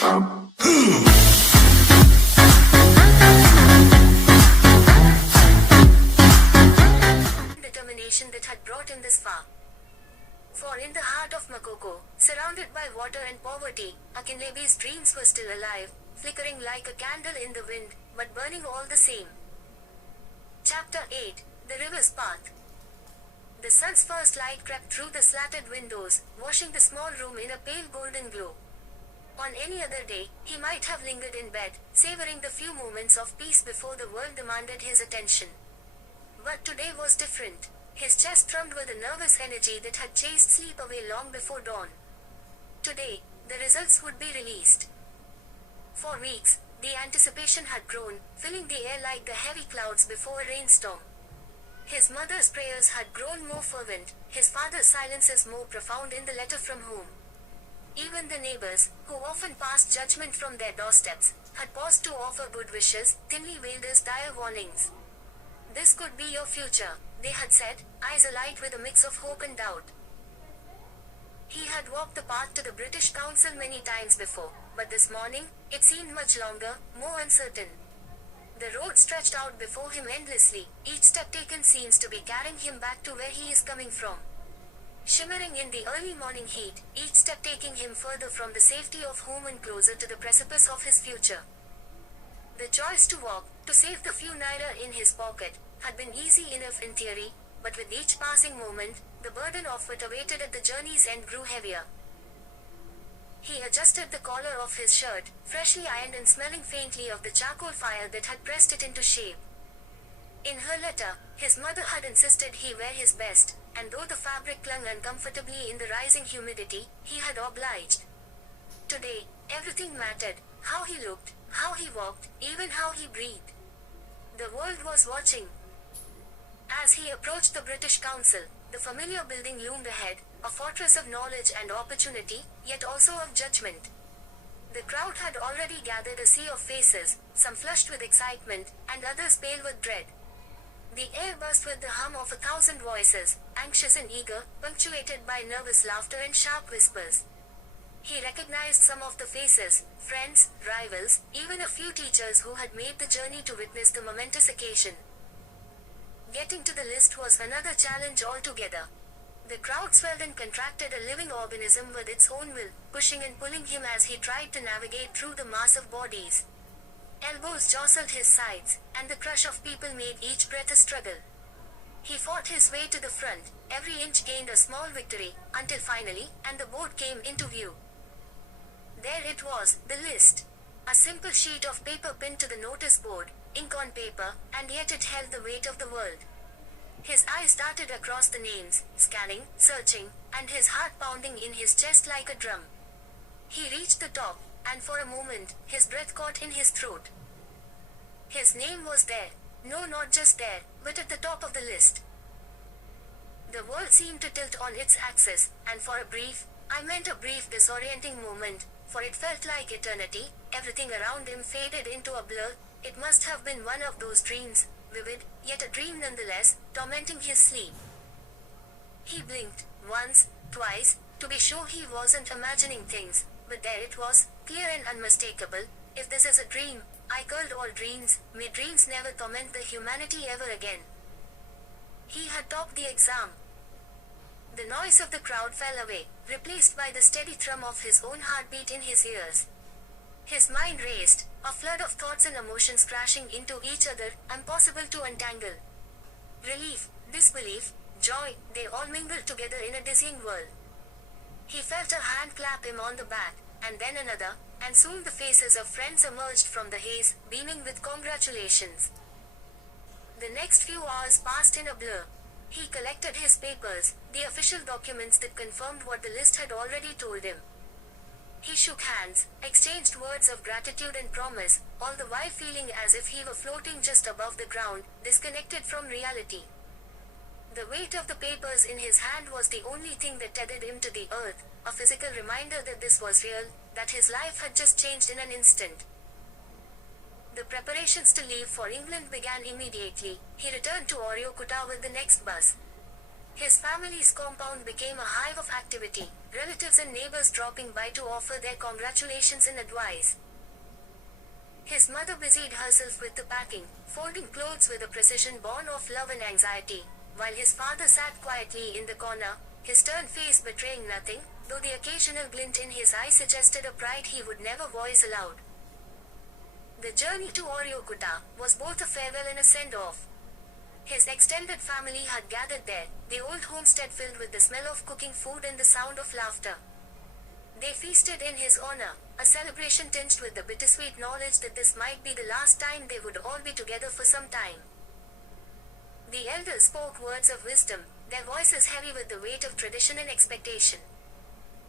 Determination that had brought him this far. For in the heart of Makoko, surrounded by water and poverty, Akinlebi's dreams were still alive, flickering like a candle in the wind, but burning all the same. Chapter 8: The River's Path. The sun's first light crept through the slatted windows, washing the small room in a pale golden glow. On any other day, he might have lingered in bed, savoring the few moments of peace before the world demanded his attention. But today was different. His chest thrummed with a nervous energy that had chased sleep away long before dawn. Today, the results would be released. For weeks, the anticipation had grown, filling the air like the heavy clouds before a rainstorm. His mother's prayers had grown more fervent, his father's silences more profound in the letter from home. Even the neighbors, who often passed judgment from their doorsteps, had paused to offer good wishes, thinly veiled as dire warnings. "This could be your future," they had said, eyes alight with a mix of hope and doubt. He had walked the path to the British Council many times before, but this morning, it seemed much longer, more uncertain. The road stretched out before him endlessly, each step taken seems to be carrying him back to where he is coming from. Shimmering in the early morning heat, each step taking him further from the safety of home and closer to the precipice of his future. The choice to walk, to save the few naira in his pocket, had been easy enough in theory, but with each passing moment, the burden of it awaited at the journey's end grew heavier. He adjusted the collar of his shirt, freshly ironed and smelling faintly of the charcoal fire that had pressed it into shape. In her letter, his mother had insisted he wear his best, and though the fabric clung uncomfortably in the rising humidity, he had obliged. Today, everything mattered: how he looked, how he walked, even how he breathed. The world was watching. As he approached the British Council, the familiar building loomed ahead, a fortress of knowledge and opportunity, yet also of judgment. The crowd had already gathered a sea of faces, some flushed with excitement, and others pale with dread. The air buzzed with the hum of 1,000 voices, anxious and eager, punctuated by nervous laughter and sharp whispers. He recognized some of the faces, friends, rivals, even a few teachers who had made the journey to witness the momentous occasion. Getting to the list was another challenge altogether. The crowd swelled and contracted, a living organism with its own will, pushing and pulling him as he tried to navigate through the mass of bodies. Elbows jostled his sides, and the crush of people made each breath a struggle. He fought his way to the front, every inch gained a small victory, until finally, and the board came into view. There it was, the list. A simple sheet of paper pinned to the notice board, ink on paper, and yet it held the weight of the world. His eyes darted across the names, scanning, searching, and his heart pounding in his chest like a drum. He reached the top, and for a moment, his breath caught in his throat. His name was there. No, not just there, but at the top of the list. The world seemed to tilt on its axis, and for a brief, I meant a brief disorienting moment, for it felt like eternity, everything around him faded into a blur. It must have been one of those dreams, vivid, yet a dream nonetheless, tormenting his sleep. He blinked, once, twice, to be sure he wasn't imagining things, but there it was, clear and unmistakable. If this is a dream, I culled all dreams, may dreams never torment the humanity ever again. He had topped the exam. The noise of the crowd fell away, replaced by the steady thrum of his own heartbeat in his ears. His mind raced, a flood of thoughts and emotions crashing into each other, impossible to untangle. Relief, disbelief, joy, they all mingled together in a dizzying whirl. He felt a hand clap him on the back, and then another, and soon the faces of friends emerged from the haze, beaming with congratulations. The next few hours passed in a blur. He collected his papers, the official documents that confirmed what the list had already told him. He shook hands, exchanged words of gratitude and promise, all the while feeling as if he were floating just above the ground, disconnected from reality. The weight of the papers in his hand was the only thing that tethered him to the earth, a physical reminder that this was real, that his life had just changed in an instant. The preparations to leave for England began immediately. He returned to Oryokutta with the next bus. His family's compound became a hive of activity, relatives and neighbors dropping by to offer their congratulations and advice. His mother busied herself with the packing, folding clothes with a precision born of love and anxiety, while his father sat quietly in the corner, his stern face betraying nothing, though the occasional glint in his eye suggested a pride he would never voice aloud. The journey to Oriokuta was both a farewell and a send-off. His extended family had gathered there, the old homestead filled with the smell of cooking food and the sound of laughter. They feasted in his honor, a celebration tinged with the bittersweet knowledge that this might be the last time they would all be together for some time. The elders spoke words of wisdom, their voices heavy with the weight of tradition and expectation.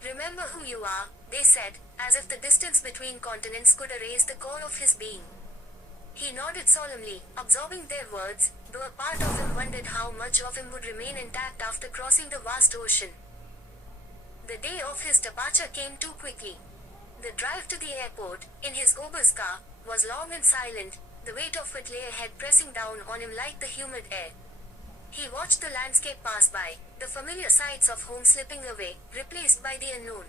"Remember who you are," they said, as if the distance between continents could erase the core of his being. He nodded solemnly, absorbing their words, though a part of him wondered how much of him would remain intact after crossing the vast ocean. The day of his departure came too quickly. The drive to the airport, in his Uber's car, was long and silent, the weight of it lay ahead pressing down on him like the humid air. He watched the landscape pass by, the familiar sights of home slipping away, replaced by the unknown.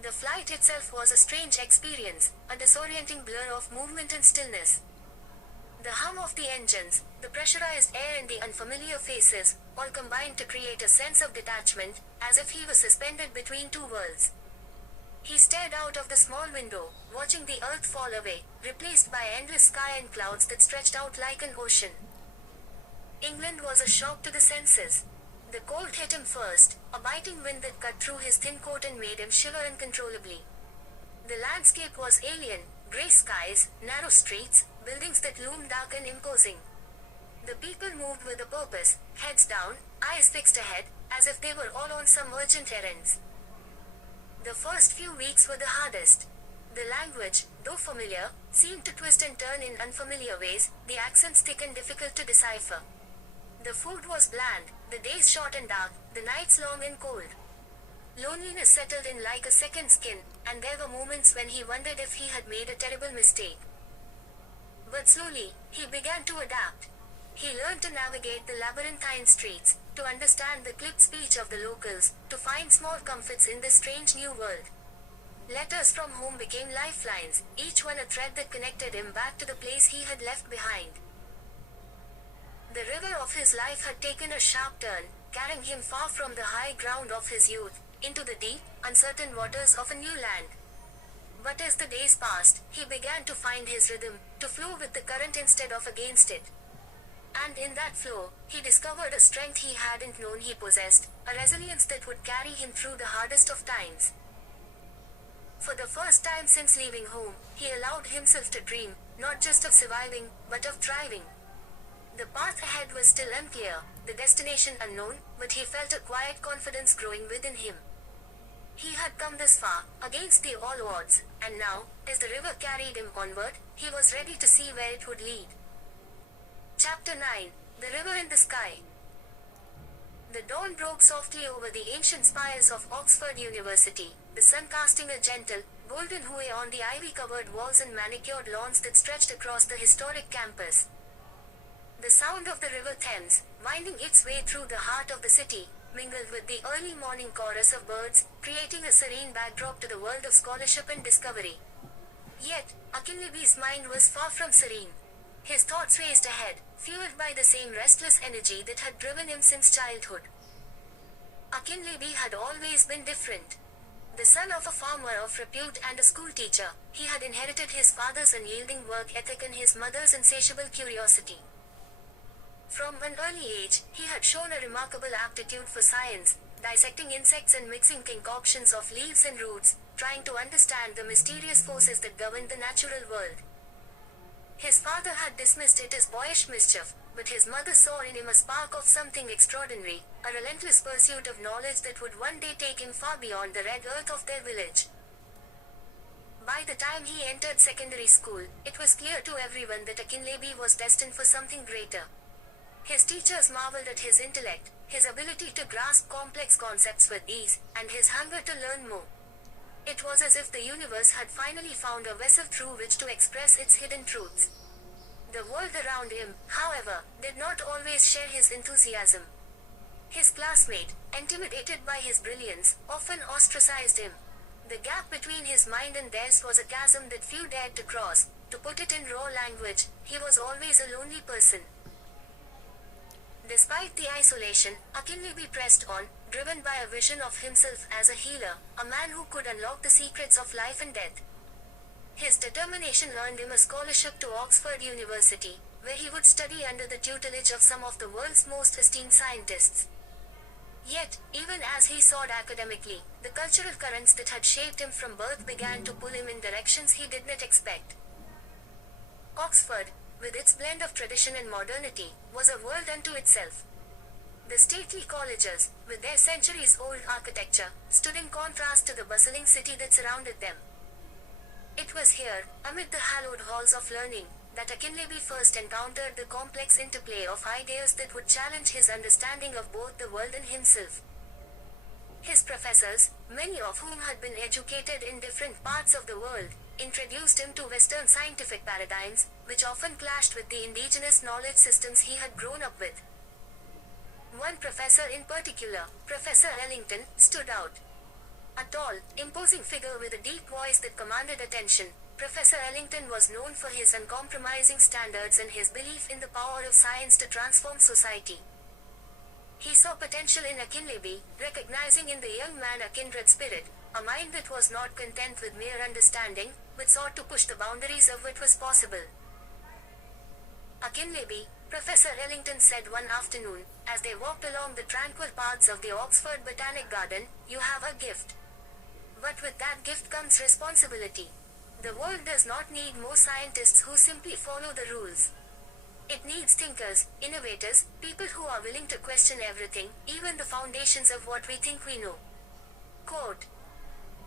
The flight itself was a strange experience, a disorienting blur of movement and stillness. The hum of the engines, the pressurized air and the unfamiliar faces, all combined to create a sense of detachment, as if he was suspended between two worlds. He stared out of the small window, watching the earth fall away, replaced by endless sky and clouds that stretched out like an ocean. England was a shock to the senses. The cold hit him first, a biting wind that cut through his thin coat and made him shiver uncontrollably. The landscape was alien, grey skies, narrow streets, buildings that loomed dark and imposing. The people moved with a purpose, heads down, eyes fixed ahead, as if they were all on some urgent errands. The first few weeks were the hardest. The language, though familiar, seemed to twist and turn in unfamiliar ways, the accents thick and difficult to decipher. The food was bland, the days short and dark, the nights long and cold. Loneliness settled in like a second skin, and there were moments when he wondered if he had made a terrible mistake. But slowly, he began to adapt. He learned to navigate the labyrinthine streets, to understand the clipped speech of the locals, to find small comforts in this strange new world. Letters from home became lifelines, each one a thread that connected him back to the place he had left behind. The river of his life had taken a sharp turn, carrying him far from the high ground of his youth, into the deep, uncertain waters of a new land. But as the days passed, he began to find his rhythm, to flow with the current instead of against it. And in that flow, he discovered a strength he hadn't known he possessed, a resilience that would carry him through the hardest of times. For the first time since leaving home, he allowed himself to dream, not just of surviving, but of thriving. The path ahead was still unclear, the destination unknown, but he felt a quiet confidence growing within him. He had come this far, against the all odds, and now, as the river carried him onward, he was ready to see where it would lead. Chapter 9: The River in the Sky. The dawn broke softly over the ancient spires of Oxford University, the sun casting a gentle, golden hue on the ivy-covered walls and manicured lawns that stretched across the historic campus. The sound of the River Thames, winding its way through the heart of the city, mingled with the early morning chorus of birds, creating a serene backdrop to the world of scholarship and discovery. Yet, Akinlebi's mind was far from serene. His thoughts raced ahead, fueled by the same restless energy that had driven him since childhood. Akinlebi had always been different. The son of a farmer of repute and a schoolteacher, he had inherited his father's unyielding work ethic and his mother's insatiable curiosity. From an early age, he had shown a remarkable aptitude for science, dissecting insects and mixing concoctions of leaves and roots, trying to understand the mysterious forces that governed the natural world. His father had dismissed it as boyish mischief, but his mother saw in him a spark of something extraordinary, a relentless pursuit of knowledge that would one day take him far beyond the red earth of their village. By the time he entered secondary school, it was clear to everyone that Akinlebi was destined for something greater. His teachers marveled at his intellect, his ability to grasp complex concepts with ease, and his hunger to learn more. It was as if the universe had finally found a vessel through which to express its hidden truths. The world around him, however, did not always share his enthusiasm. His classmate, intimidated by his brilliance, often ostracized him. The gap between his mind and theirs was a chasm that few dared to cross. To put it in raw language, he was always a lonely person. Despite the isolation, Akinlebe pressed on, driven by a vision of himself as a healer, a man who could unlock the secrets of life and death. His determination earned him a scholarship to Oxford University, where he would study under the tutelage of some of the world's most esteemed scientists. Yet, even as he soared academically, the cultural currents that had shaped him from birth began to pull him in directions he did not expect. Oxford, with its blend of tradition and modernity, was a world unto itself. The stately colleges, with their centuries-old architecture, stood in contrast to the bustling city that surrounded them. It was here, amid the hallowed halls of learning, that Akinlebe first encountered the complex interplay of ideas that would challenge his understanding of both the world and himself. His professors, many of whom had been educated in different parts of the world, introduced him to Western scientific paradigms, which often clashed with the indigenous knowledge systems he had grown up with. One professor in particular, Professor Ellington, stood out. A tall, imposing figure with a deep voice that commanded attention, Professor Ellington was known for his uncompromising standards and his belief in the power of science to transform society. He saw potential in Akinlebe, recognizing in the young man a kindred spirit, a mind that was not content with mere understanding, but sought to push the boundaries of what was possible. Akinlebe, Professor Ellington said one afternoon, as they walked along the tranquil paths of the Oxford Botanic Garden, "You have a gift. But with that gift comes responsibility. The world does not need more scientists who simply follow the rules. It needs thinkers, innovators, people who are willing to question everything, even the foundations of what we think we know." Quote.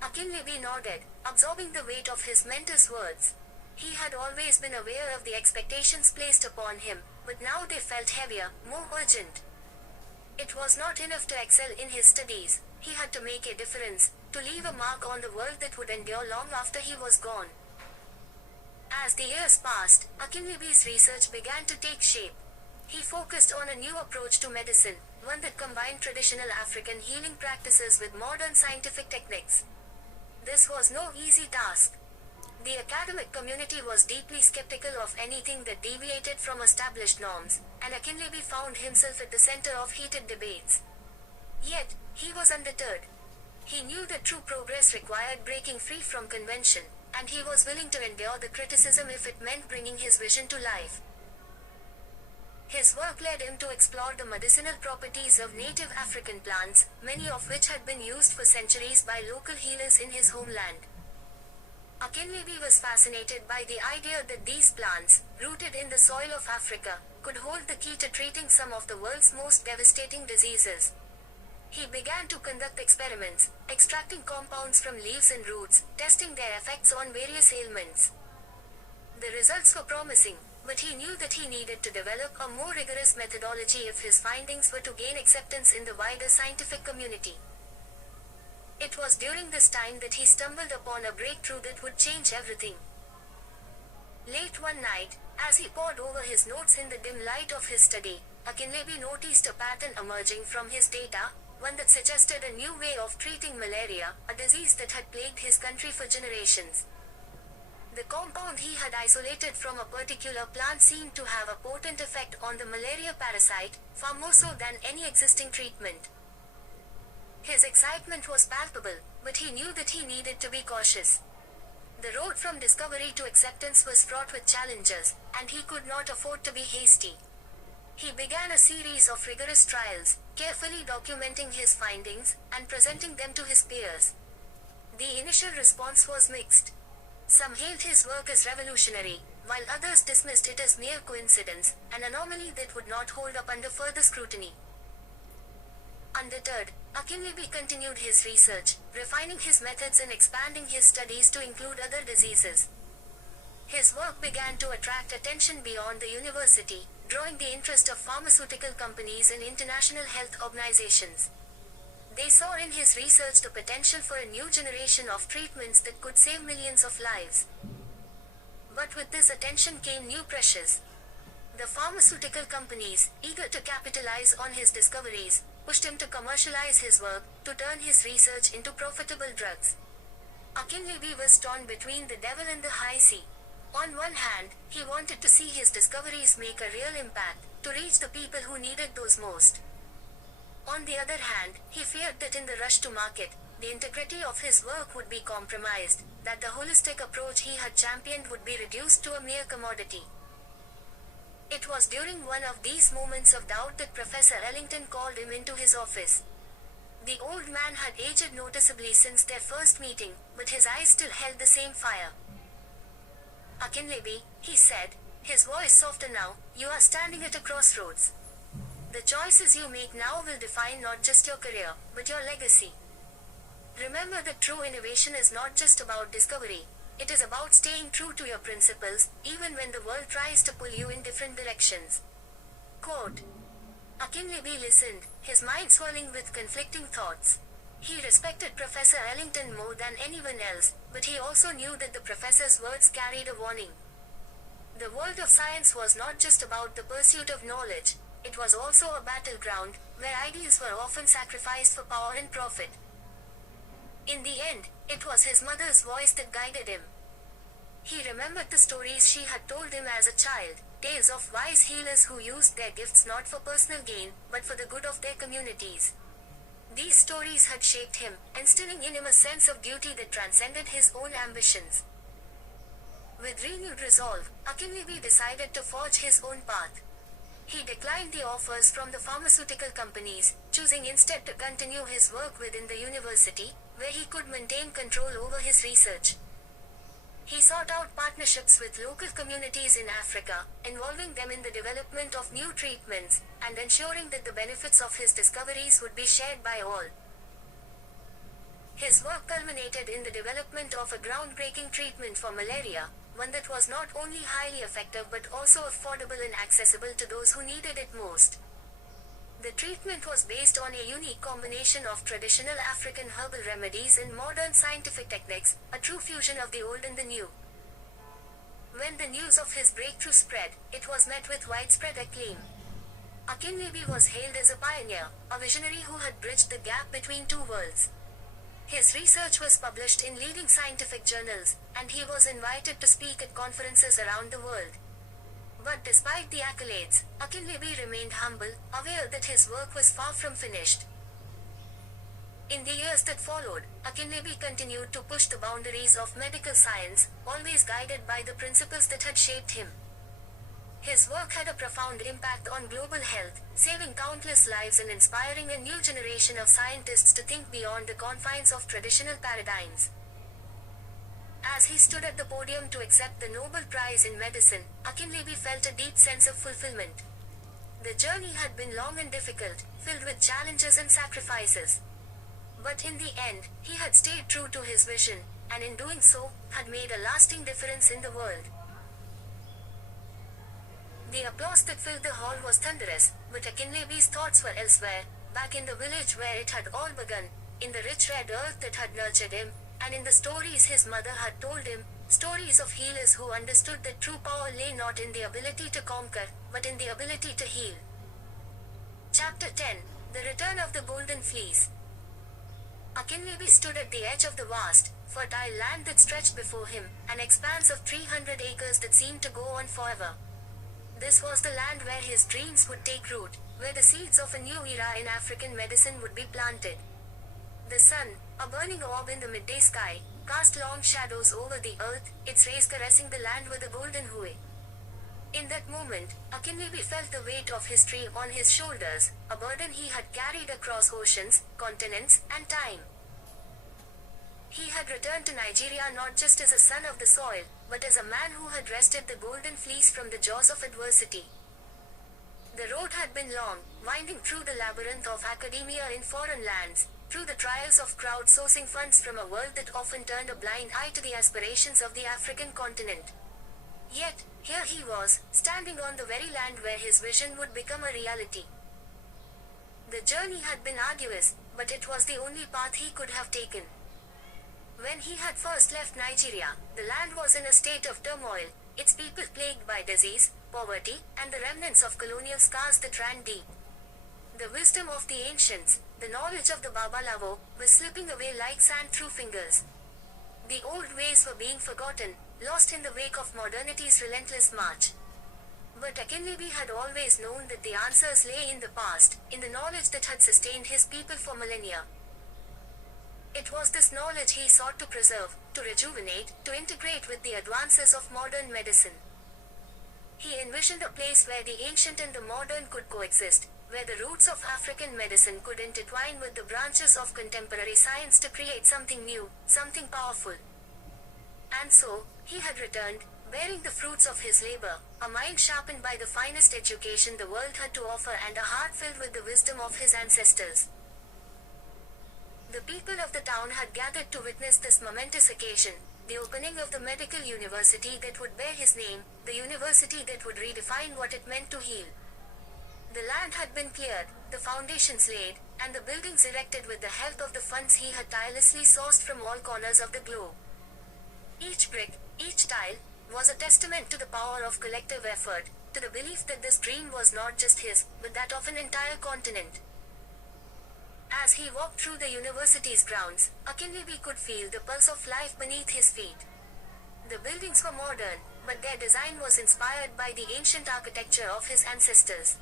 Akinlebe nodded, absorbing the weight of his mentor's words. He had always been aware of the expectations placed upon him, but now they felt heavier, more urgent. It was not enough to excel in his studies, he had to make a difference, to leave a mark on the world that would endure long after he was gone. As the years passed, Akinlebe's research began to take shape. He focused on a new approach to medicine, one that combined traditional African healing practices with modern scientific techniques. This was no easy task. The academic community was deeply skeptical of anything that deviated from established norms, and Akinlebe found himself at the center of heated debates. Yet, he was undeterred. He knew that true progress required breaking free from convention, and he was willing to endure the criticism if it meant bringing his vision to life. His work led him to explore the medicinal properties of native African plants, many of which had been used for centuries by local healers in his homeland. Akinlebe was fascinated by the idea that these plants, rooted in the soil of Africa, could hold the key to treating some of the world's most devastating diseases. He began to conduct experiments, extracting compounds from leaves and roots, testing their effects on various ailments. The results were promising, but he knew that he needed to develop a more rigorous methodology if his findings were to gain acceptance in the wider scientific community. It was during this time that he stumbled upon a breakthrough that would change everything. Late one night, as he pored over his notes in the dim light of his study, Akinlebe noticed a pattern emerging from his data, one that suggested a new way of treating malaria, a disease that had plagued his country for generations. The compound he had isolated from a particular plant seemed to have a potent effect on the malaria parasite, far more so than any existing treatment. His excitement was palpable, but he knew that he needed to be cautious. The road from discovery to acceptance was fraught with challenges, and he could not afford to be hasty. He began a series of rigorous trials, carefully documenting his findings, and presenting them to his peers. The initial response was mixed. Some hailed his work as revolutionary, while others dismissed it as mere coincidence, an anomaly that would not hold up under further scrutiny. Undeterred, Akinlebe continued his research, refining his methods and expanding his studies to include other diseases. His work began to attract attention beyond the university, drawing the interest of pharmaceutical companies and international health organizations. They saw in his research the potential for a new generation of treatments that could save millions of lives. But with this attention came new pressures. The pharmaceutical companies, eager to capitalize on his discoveries, pushed him to commercialize his work, to turn his research into profitable drugs. Akinlebe was torn between the devil and the high sea. On one hand, he wanted to see his discoveries make a real impact, to reach the people who needed those most. On the other hand, he feared that in the rush to market, the integrity of his work would be compromised, that the holistic approach he had championed would be reduced to a mere commodity. It was during one of these moments of doubt that Professor Ellington called him into his office. The old man had aged noticeably since their first meeting, but his eyes still held the same fire. "Akinlebe," he said, his voice softer now, "you are standing at a crossroads. The choices you make now will define not just your career, but your legacy. Remember that true innovation is not just about discovery. It is about staying true to your principles, even when the world tries to pull you in different directions." Quote. Akinlebe listened, his mind swirling with conflicting thoughts. He respected Professor Ellington more than anyone else, but he also knew that the professor's words carried a warning. The world of science was not just about the pursuit of knowledge, it was also a battleground, where ideas were often sacrificed for power and profit. In the end, it was his mother's voice that guided him. He remembered the stories she had told him as a child, tales of wise healers who used their gifts not for personal gain, but for the good of their communities. These stories had shaped him, instilling in him a sense of duty that transcended his own ambitions. With renewed resolve, Akinlebe decided to forge his own path. He declined the offers from the pharmaceutical companies, choosing instead to continue his work within the university, where he could maintain control over his research. He sought out partnerships with local communities in Africa, involving them in the development of new treatments, and ensuring that the benefits of his discoveries would be shared by all. His work culminated in the development of a groundbreaking treatment for malaria, one that was not only highly effective but also affordable and accessible to those who needed it most. The treatment was based on a unique combination of traditional African herbal remedies and modern scientific techniques, a true fusion of the old and the new. When the news of his breakthrough spread, it was met with widespread acclaim. Akinlebe was hailed as a pioneer, a visionary who had bridged the gap between two worlds. His research was published in leading scientific journals, and he was invited to speak at conferences around the world. But despite the accolades, Akinlebe remained humble, aware that his work was far from finished. In the years that followed, Akinlebe continued to push the boundaries of medical science, always guided by the principles that had shaped him. His work had a profound impact on global health, saving countless lives and inspiring a new generation of scientists to think beyond the confines of traditional paradigms. As he stood at the podium to accept the Nobel Prize in Medicine, Akinlebe felt a deep sense of fulfillment. The journey had been long and difficult, filled with challenges and sacrifices. But in the end, he had stayed true to his vision, and in doing so, had made a lasting difference in the world. The applause that filled the hall was thunderous, but Akinlebe's thoughts were elsewhere, back in the village where it had all begun, in the rich red earth that had nurtured him, and in the stories his mother had told him, stories of healers who understood that true power lay not in the ability to conquer, but in the ability to heal. Chapter 10: The Return of the Golden Fleece. Akinlebe stood at the edge of the vast, fertile land that stretched before him, an expanse of 300 acres that seemed to go on forever. This was the land where his dreams would take root, where the seeds of a new era in African medicine would be planted. The sun, a burning orb in the midday sky, cast long shadows over the earth, its rays caressing the land with a golden hue. In that moment, Akinlebe felt the weight of history on his shoulders, a burden he had carried across oceans, continents, and time. He had returned to Nigeria not just as a son of the soil, but as a man who had wrested the golden fleece from the jaws of adversity. The road had been long, winding through the labyrinth of academia in foreign lands, through the trials of crowdsourcing funds from a world that often turned a blind eye to the aspirations of the African continent. Yet, here he was, standing on the very land where his vision would become a reality. The journey had been arduous, but it was the only path he could have taken. When he had first left Nigeria, the land was in a state of turmoil, its people plagued by disease, poverty, and the remnants of colonial scars that ran deep. The wisdom of the ancients, the knowledge of the Babalawo, was slipping away like sand through fingers. The old ways were being forgotten, lost in the wake of modernity's relentless march. But Akinlebe had always known that the answers lay in the past, in the knowledge that had sustained his people for millennia. It was this knowledge he sought to preserve, to rejuvenate, to integrate with the advances of modern medicine. He envisioned a place where the ancient and the modern could coexist, where the roots of African medicine could intertwine with the branches of contemporary science to create something new, something powerful. And so, he had returned, bearing the fruits of his labor, a mind sharpened by the finest education the world had to offer and a heart filled with the wisdom of his ancestors. The people of the town had gathered to witness this momentous occasion, the opening of the medical university that would bear his name, the university that would redefine what it meant to heal. The land had been cleared, the foundations laid, and the buildings erected with the help of the funds he had tirelessly sourced from all corners of the globe. Each brick, each tile, was a testament to the power of collective effort, to the belief that this dream was not just his, but that of an entire continent. As he walked through the university's grounds, Akinlebe could feel the pulse of life beneath his feet. The buildings were modern, but their design was inspired by the ancient architecture of his ancestors.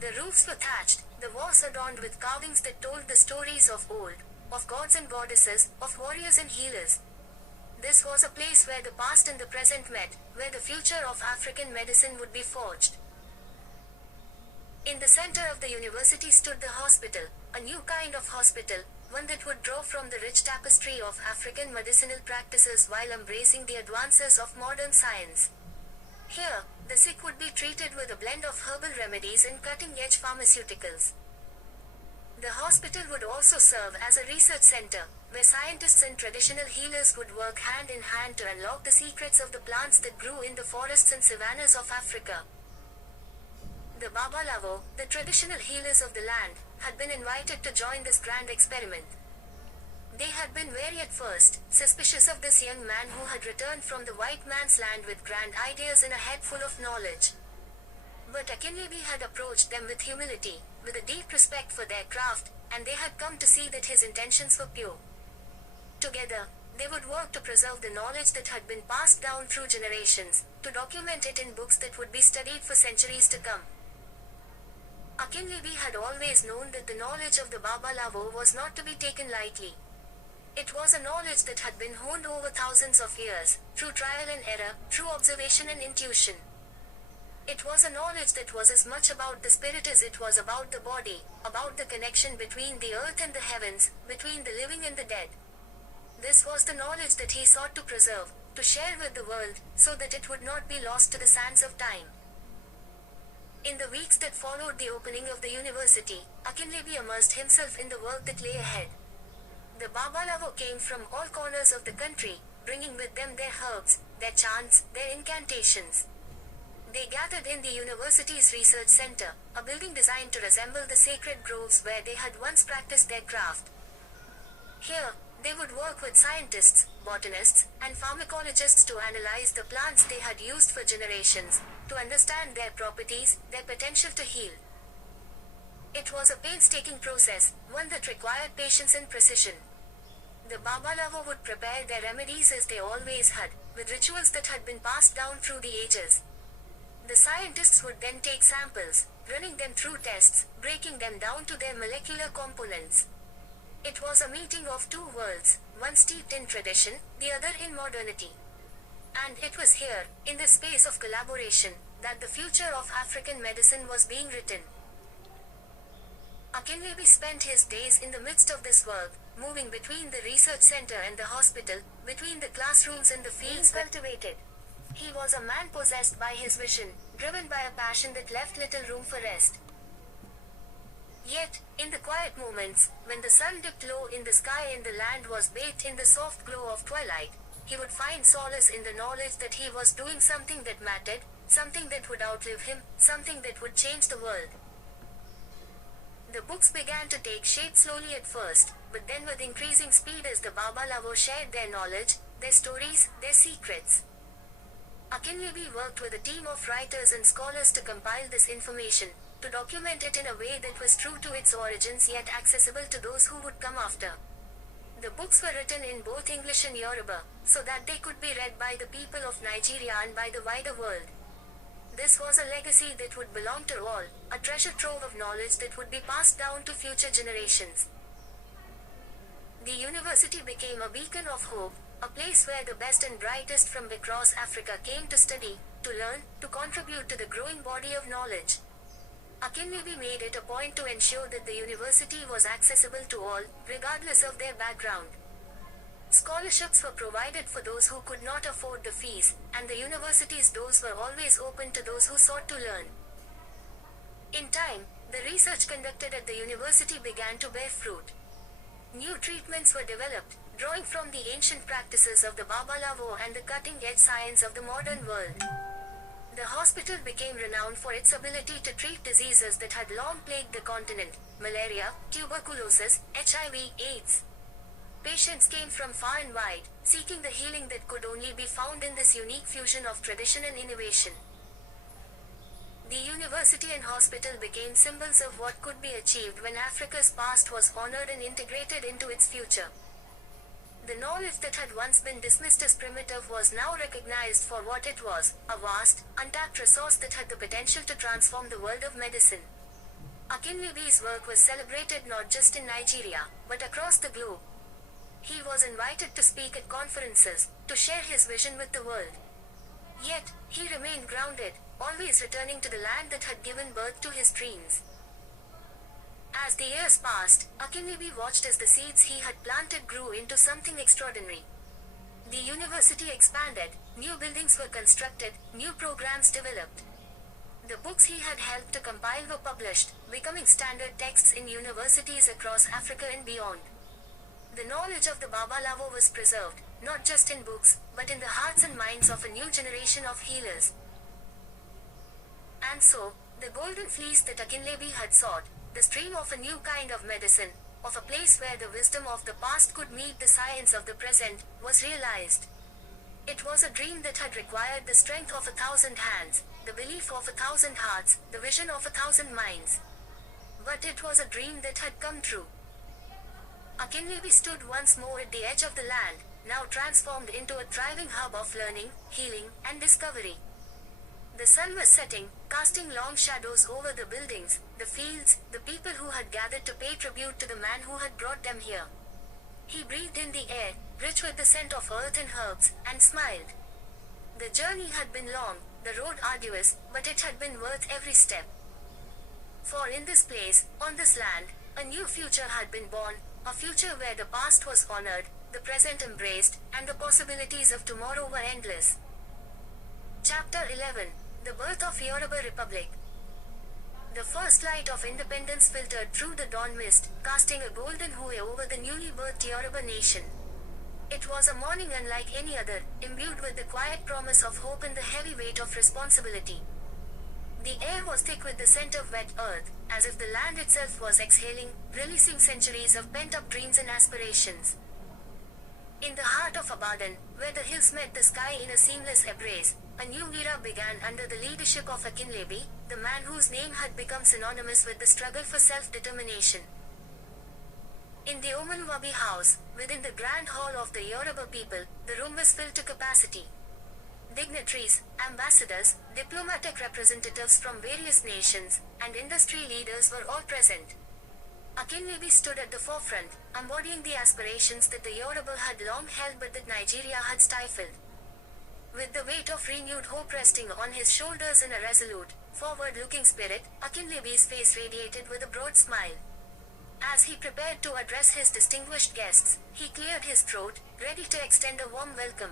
The roofs were thatched, the walls adorned with carvings that told the stories of old, of gods and goddesses, of warriors and healers. This was a place where the past and the present met, where the future of African medicine would be forged. In the center of the university stood the hospital, a new kind of hospital, one that would draw from the rich tapestry of African medicinal practices while embracing the advances of modern science. Here, the sick would be treated with a blend of herbal remedies and cutting-edge pharmaceuticals. The hospital would also serve as a research center, where scientists and traditional healers would work hand in hand to unlock the secrets of the plants that grew in the forests and savannas of Africa. The Babalawo, the traditional healers of the land, had been invited to join this grand experiment. They had been wary at first, suspicious of this young man who had returned from the white man's land with grand ideas and a head full of knowledge. But Akinlebe had approached them with humility, with a deep respect for their craft, and they had come to see that his intentions were pure. Together, they would work to preserve the knowledge that had been passed down through generations, to document it in books that would be studied for centuries to come. Akinlebe had always known that the knowledge of the Babalawo was not to be taken lightly. It was a knowledge that had been honed over thousands of years, through trial and error, through observation and intuition. It was a knowledge that was as much about the spirit as it was about the body, about the connection between the earth and the heavens, between the living and the dead. This was the knowledge that he sought to preserve, to share with the world, so that it would not be lost to the sands of time. In the weeks that followed the opening of the university, Akinlebe immersed himself in the work that lay ahead. The Babalawo came from all corners of the country, bringing with them their herbs, their chants, their incantations. They gathered in the university's research center, a building designed to resemble the sacred groves where they had once practiced their craft. Here, they would work with scientists, botanists, and pharmacologists to analyze the plants they had used for generations, to understand their properties, their potential to heal. It was a painstaking process, one that required patience and precision. The Babalawo would prepare their remedies as they always had, with rituals that had been passed down through the ages. The scientists would then take samples, running them through tests, breaking them down to their molecular components. It was a meeting of two worlds, one steeped in tradition, the other in modernity. And it was here, in this space of collaboration, that the future of African medicine was being written. Akinlebe spent his days in the midst of this work, moving between the research center and the hospital, between the classrooms and the fields cultivated. He was a man possessed by his vision, driven by a passion that left little room for rest. Yet, in the quiet moments, when the sun dipped low in the sky and the land was bathed in the soft glow of twilight, he would find solace in the knowledge that he was doing something that mattered, something that would outlive him, something that would change the world. The books began to take shape slowly at first, but then with increasing speed as the Babalawo shared their knowledge, their stories, their secrets. Akinlebe worked with a team of writers and scholars to compile this information, to document it in a way that was true to its origins yet accessible to those who would come after. The books were written in both English and Yoruba, so that they could be read by the people of Nigeria and by the wider world. This was a legacy that would belong to all, a treasure trove of knowledge that would be passed down to future generations. The university became a beacon of hope, a place where the best and brightest from across Africa came to study, to learn, to contribute to the growing body of knowledge. Akinlebe made it a point to ensure that the university was accessible to all, regardless of their background. Scholarships were provided for those who could not afford the fees, and the university's doors were always open to those who sought to learn. In time, the research conducted at the university began to bear fruit. New treatments were developed, drawing from the ancient practices of the Babalawo and the cutting-edge science of the modern world. The hospital became renowned for its ability to treat diseases that had long plagued the continent: malaria, tuberculosis, HIV, AIDS. Patients came from far and wide, seeking the healing that could only be found in this unique fusion of tradition and innovation. The university and hospital became symbols of what could be achieved when Africa's past was honored and integrated into its future. The knowledge that had once been dismissed as primitive was now recognized for what it was, a vast, untapped resource that had the potential to transform the world of medicine. Akinlebe's work was celebrated not just in Nigeria, but across the globe. He was invited to speak at conferences, to share his vision with the world. Yet, he remained grounded, always returning to the land that had given birth to his dreams. As the years passed, Akinlebe watched as the seeds he had planted grew into something extraordinary. The university expanded, new buildings were constructed, new programs developed. The books he had helped to compile were published, becoming standard texts in universities across Africa and beyond. The knowledge of the Babalawo was preserved, not just in books, but in the hearts and minds of a new generation of healers. And so, the golden fleece that Akinlebe had sought, the stream of a new kind of medicine, of a place where the wisdom of the past could meet the science of the present, was realized. It was a dream that had required the strength of 1,000 hands, the belief of 1,000 hearts, the vision of 1,000 minds. But it was a dream that had come true. Akinlebe stood once more at the edge of the land, now transformed into a thriving hub of learning, healing, and discovery. The sun was setting, casting long shadows over the buildings, the fields, the people who had gathered to pay tribute to the man who had brought them here. He breathed in the air, rich with the scent of earth and herbs, and smiled. The journey had been long, the road arduous, but it had been worth every step. For in this place, on this land, a new future had been born, a future where the past was honored, the present embraced, and the possibilities of tomorrow were endless. Chapter 11: The Birth of Yoruba Republic. The first light of independence filtered through the dawn mist, casting a golden hue over the newly birthed Yoruba nation. It was a morning unlike any other, imbued with the quiet promise of hope and the heavy weight of responsibility. The air was thick with the scent of wet earth, as if the land itself was exhaling, releasing centuries of pent-up dreams and aspirations. In the heart of Abadan, where the hills met the sky in a seamless embrace, a new era began under the leadership of Akinlebe, the man whose name had become synonymous with the struggle for self-determination. In the Omanwabi house, within the grand hall of the Yoruba people, the room was filled to capacity. Dignitaries, ambassadors, diplomatic representatives from various nations, and industry leaders were all present. Akinlebe stood at the forefront, embodying the aspirations that the Yoruba had long held but that Nigeria had stifled. With the weight of renewed hope resting on his shoulders in a resolute, forward-looking spirit, Akinlebe's face radiated with a broad smile. As he prepared to address his distinguished guests, he cleared his throat, ready to extend a warm welcome.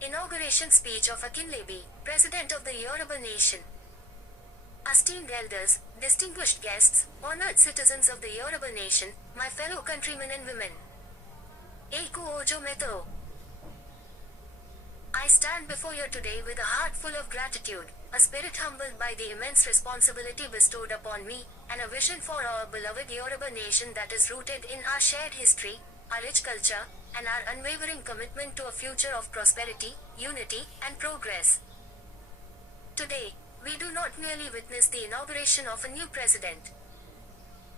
Inauguration speech of Akinlebe, President of the Yoruba Nation. Esteemed elders, distinguished guests, honored citizens of the Yoruba Nation, my fellow countrymen and women. Eku Ojo Meto. I stand before you today with a heart full of gratitude, a spirit humbled by the immense responsibility bestowed upon me, and a vision for our beloved Yoruba nation that is rooted in our shared history, our rich culture, and our unwavering commitment to a future of prosperity, unity, and progress. Today, we do not merely witness the inauguration of a new president.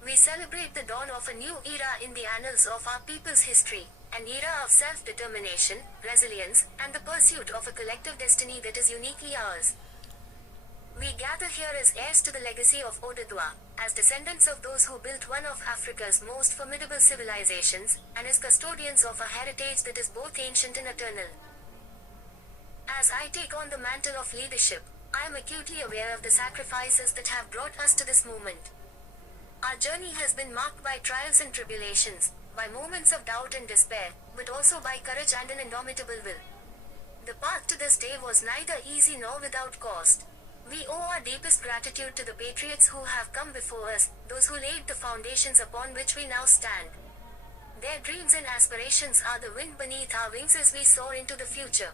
We celebrate the dawn of a new era in the annals of our people's history, an era of self-determination, resilience, and the pursuit of a collective destiny that is uniquely ours. We gather here as heirs to the legacy of Oduduwa, as descendants of those who built one of Africa's most formidable civilizations, and as custodians of a heritage that is both ancient and eternal. As I take on the mantle of leadership, I am acutely aware of the sacrifices that have brought us to this moment. Our journey has been marked by trials and tribulations, by moments of doubt and despair, but also by courage and an indomitable will. The path to this day was neither easy nor without cost. We owe our deepest gratitude to the patriots who have come before us, those who laid the foundations upon which we now stand. Their dreams and aspirations are the wind beneath our wings as we soar into the future.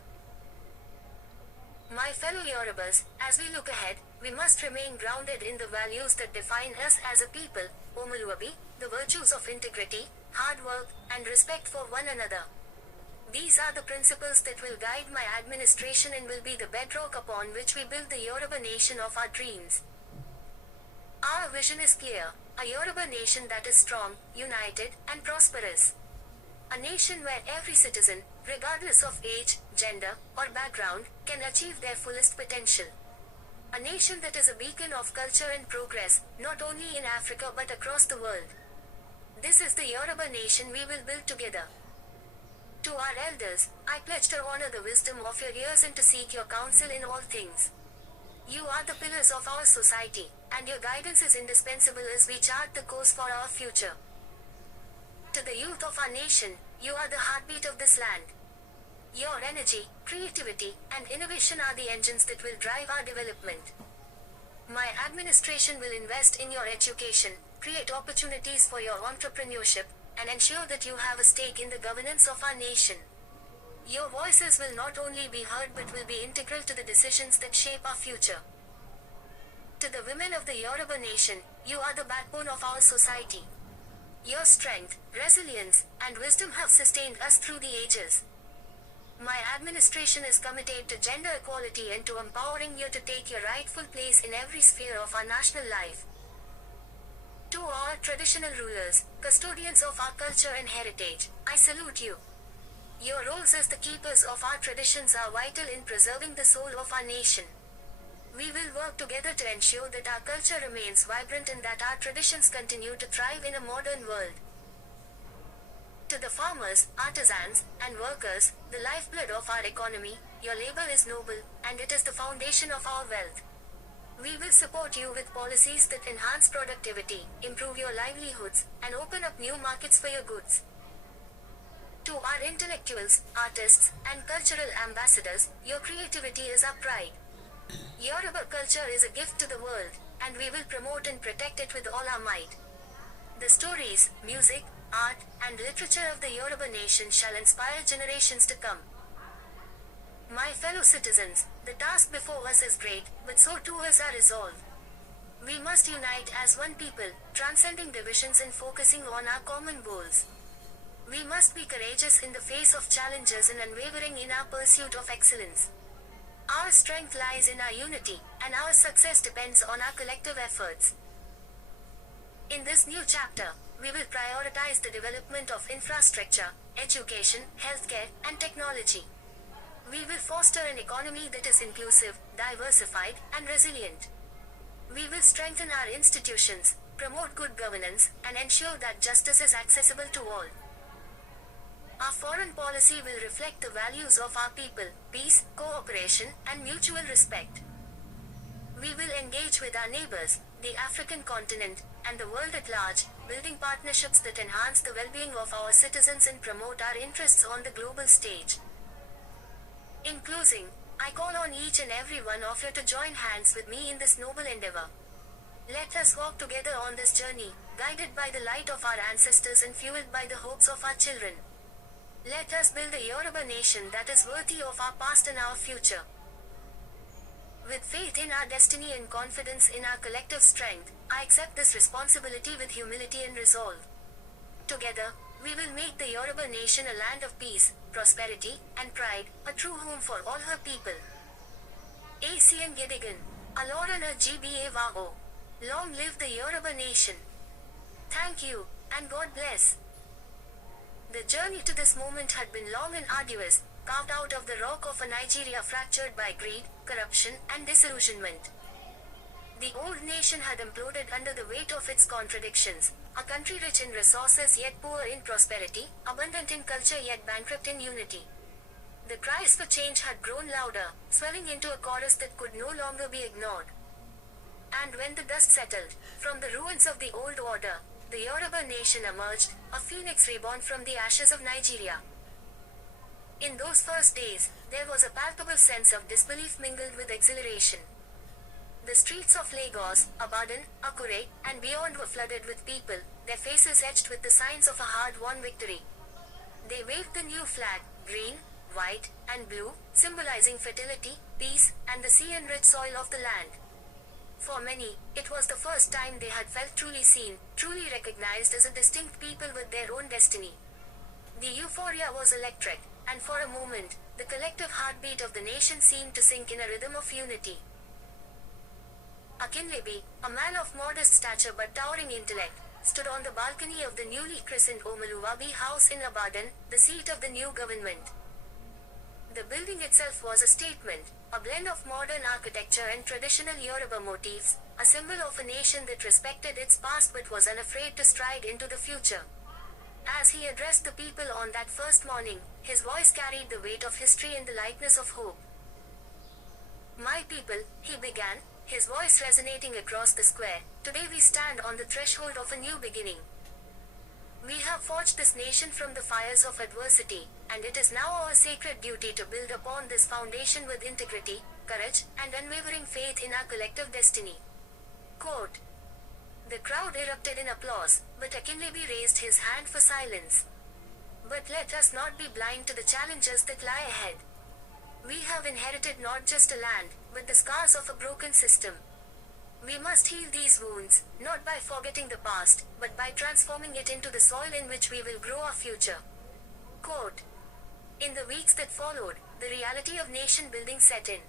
My fellow Yorubas, as we look ahead, we must remain grounded in the values that define us as a people, Omuluabi, the virtues of integrity, hard work, and respect for one another. These are the principles that will guide my administration and will be the bedrock upon which we build the Yoruba nation of our dreams. Our vision is clear, a Yoruba nation that is strong, united, and prosperous. A nation where every citizen, regardless of age, gender, or background, can achieve their fullest potential. A nation that is a beacon of culture and progress, not only in Africa but across the world. This is the Yoruba nation we will build together. To our elders, I pledge to honor the wisdom of your years and to seek your counsel in all things. You are the pillars of our society, and your guidance is indispensable as we chart the course for our future. To the youth of our nation, you are the heartbeat of this land. Your energy, creativity, and innovation are the engines that will drive our development. My administration will invest in your education, create opportunities for your entrepreneurship, and ensure that you have a stake in the governance of our nation. Your voices will not only be heard but will be integral to the decisions that shape our future. To the women of the Yoruba nation, you are the backbone of our society. Your strength, resilience, and wisdom have sustained us through the ages. My administration is committed to gender equality and to empowering you to take your rightful place in every sphere of our national life. To our traditional rulers, custodians of our culture and heritage, I salute you. Your roles as the keepers of our traditions are vital in preserving the soul of our nation. We will work together to ensure that our culture remains vibrant and that our traditions continue to thrive in a modern world. To the farmers, artisans, and workers, the lifeblood of our economy, your labor is noble, and it is the foundation of our wealth. We will support you with policies that enhance productivity, improve your livelihoods, and open up new markets for your goods. To our intellectuals, artists, and cultural ambassadors, your creativity is our pride. Yoruba culture is a gift to the world, and we will promote and protect it with all our might. The stories, music, art, and literature of the Yoruba nation shall inspire generations to come. My fellow citizens, the task before us is great, but so too is our resolve. We must unite as one people, transcending divisions and focusing on our common goals. We must be courageous in the face of challenges and unwavering in our pursuit of excellence. Our strength lies in our unity, and our success depends on our collective efforts. In this new chapter, we will prioritize the development of infrastructure, education, healthcare, and technology. We will foster an economy that is inclusive, diversified, and resilient. We will strengthen our institutions, promote good governance, and ensure that justice is accessible to all. Our foreign policy will reflect the values of our people, peace, cooperation, and mutual respect. We will engage with our neighbors, the African continent, and the world at large, building partnerships that enhance the well-being of our citizens and promote our interests on the global stage. In closing, I call on each and every one of you to join hands with me in this noble endeavor. Let us walk together on this journey, guided by the light of our ancestors and fueled by the hopes of our children. Let us build a Yoruba nation that is worthy of our past and our future. With faith in our destiny and confidence in our collective strength, I accept this responsibility with humility and resolve. Together, we will make the Yoruba nation a land of peace, prosperity, and pride, a true home for all her people. ACN Gidigan. Alorana GBA Wao. Long live the Yoruba nation. Thank you, and God bless. The journey to this moment had been long and arduous, carved out of the rock of a Nigeria fractured by greed, corruption, and disillusionment. The old nation had imploded under the weight of its contradictions, a country rich in resources yet poor in prosperity, abundant in culture yet bankrupt in unity. The cries for change had grown louder, swelling into a chorus that could no longer be ignored. And when the dust settled, from the ruins of the old order, the Yoruba nation emerged, a phoenix reborn from the ashes of Nigeria. In those first days, there was a palpable sense of disbelief mingled with exhilaration. The streets of Lagos, Ibadan, Akure, and beyond were flooded with people, their faces etched with the signs of a hard-won victory. They waved the new flag, green, white, and blue, symbolizing fertility, peace, and the sea-enriched soil of the land. For many, it was the first time they had felt truly seen, truly recognized as a distinct people with their own destiny. The euphoria was electric, and for a moment, the collective heartbeat of the nation seemed to sink in a rhythm of unity. Akinlebe, a man of modest stature but towering intellect, stood on the balcony of the newly christened Omoluwabi House in Ibadan, the seat of the new government. The building itself was a statement, a blend of modern architecture and traditional Yoruba motifs, a symbol of a nation that respected its past but was unafraid to stride into the future. As he addressed the people on that first morning, his voice carried the weight of history and the lightness of hope. "My people," he began, his voice resonating across the square, "today we stand on the threshold of a new beginning. We have forged this nation from the fires of adversity, and it is now our sacred duty to build upon this foundation with integrity, courage, and unwavering faith in our collective destiny." Quote. The crowd erupted in applause, but Akinlebe raised his hand for silence. "But let us not be blind to the challenges that lie ahead. We have inherited not just a land, but the scars of a broken system. We must heal these wounds, not by forgetting the past, but by transforming it into the soil in which we will grow our future." Quote. In the weeks that followed, the reality of nation building set in.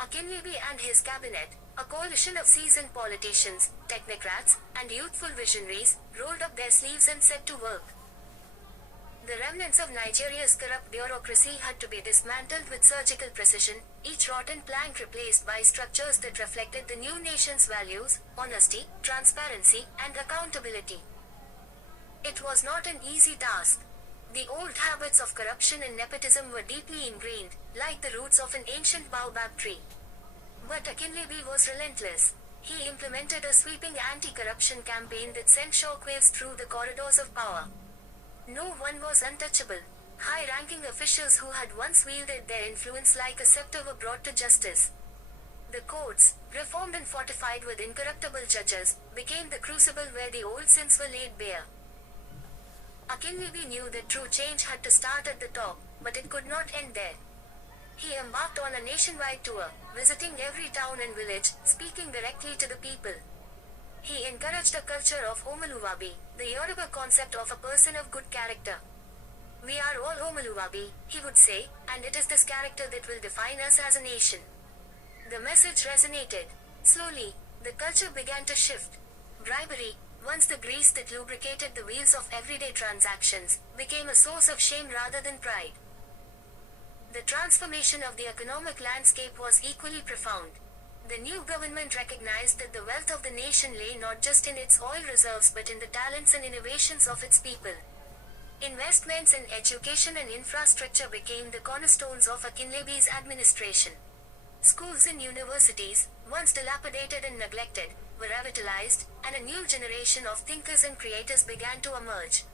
Akinlebe and his cabinet, a coalition of seasoned politicians, technocrats, and youthful visionaries, rolled up their sleeves and set to work. The remnants of Nigeria's corrupt bureaucracy had to be dismantled with surgical precision, each rotten plank replaced by structures that reflected the new nation's values, honesty, transparency, and accountability. It was not an easy task. The old habits of corruption and nepotism were deeply ingrained, like the roots of an ancient baobab tree. But Akinlebe was relentless. He implemented a sweeping anti-corruption campaign that sent shockwaves through the corridors of power. No one was untouchable. High-ranking officials who had once wielded their influence like a scepter were brought to justice. The courts, reformed and fortified with incorruptible judges, became the crucible where the old sins were laid bare. Akinlebe knew that true change had to start at the top, but it could not end there. He embarked on a nationwide tour, visiting every town and village, speaking directly to the people. He encouraged a culture of Omoluwabi, the Yoruba concept of a person of good character. "We are all Omoluwabi," he would say, "and it is this character that will define us as a nation." The message resonated. Slowly, the culture began to shift. Bribery, once the grease that lubricated the wheels of everyday transactions, became a source of shame rather than pride. The transformation of the economic landscape was equally profound. The new government recognized that the wealth of the nation lay not just in its oil reserves but in the talents and innovations of its people. Investments in education and infrastructure became the cornerstones of Akinlebe's administration. Schools and universities, once dilapidated and neglected, were revitalized, and a new generation of thinkers and creators began to emerge.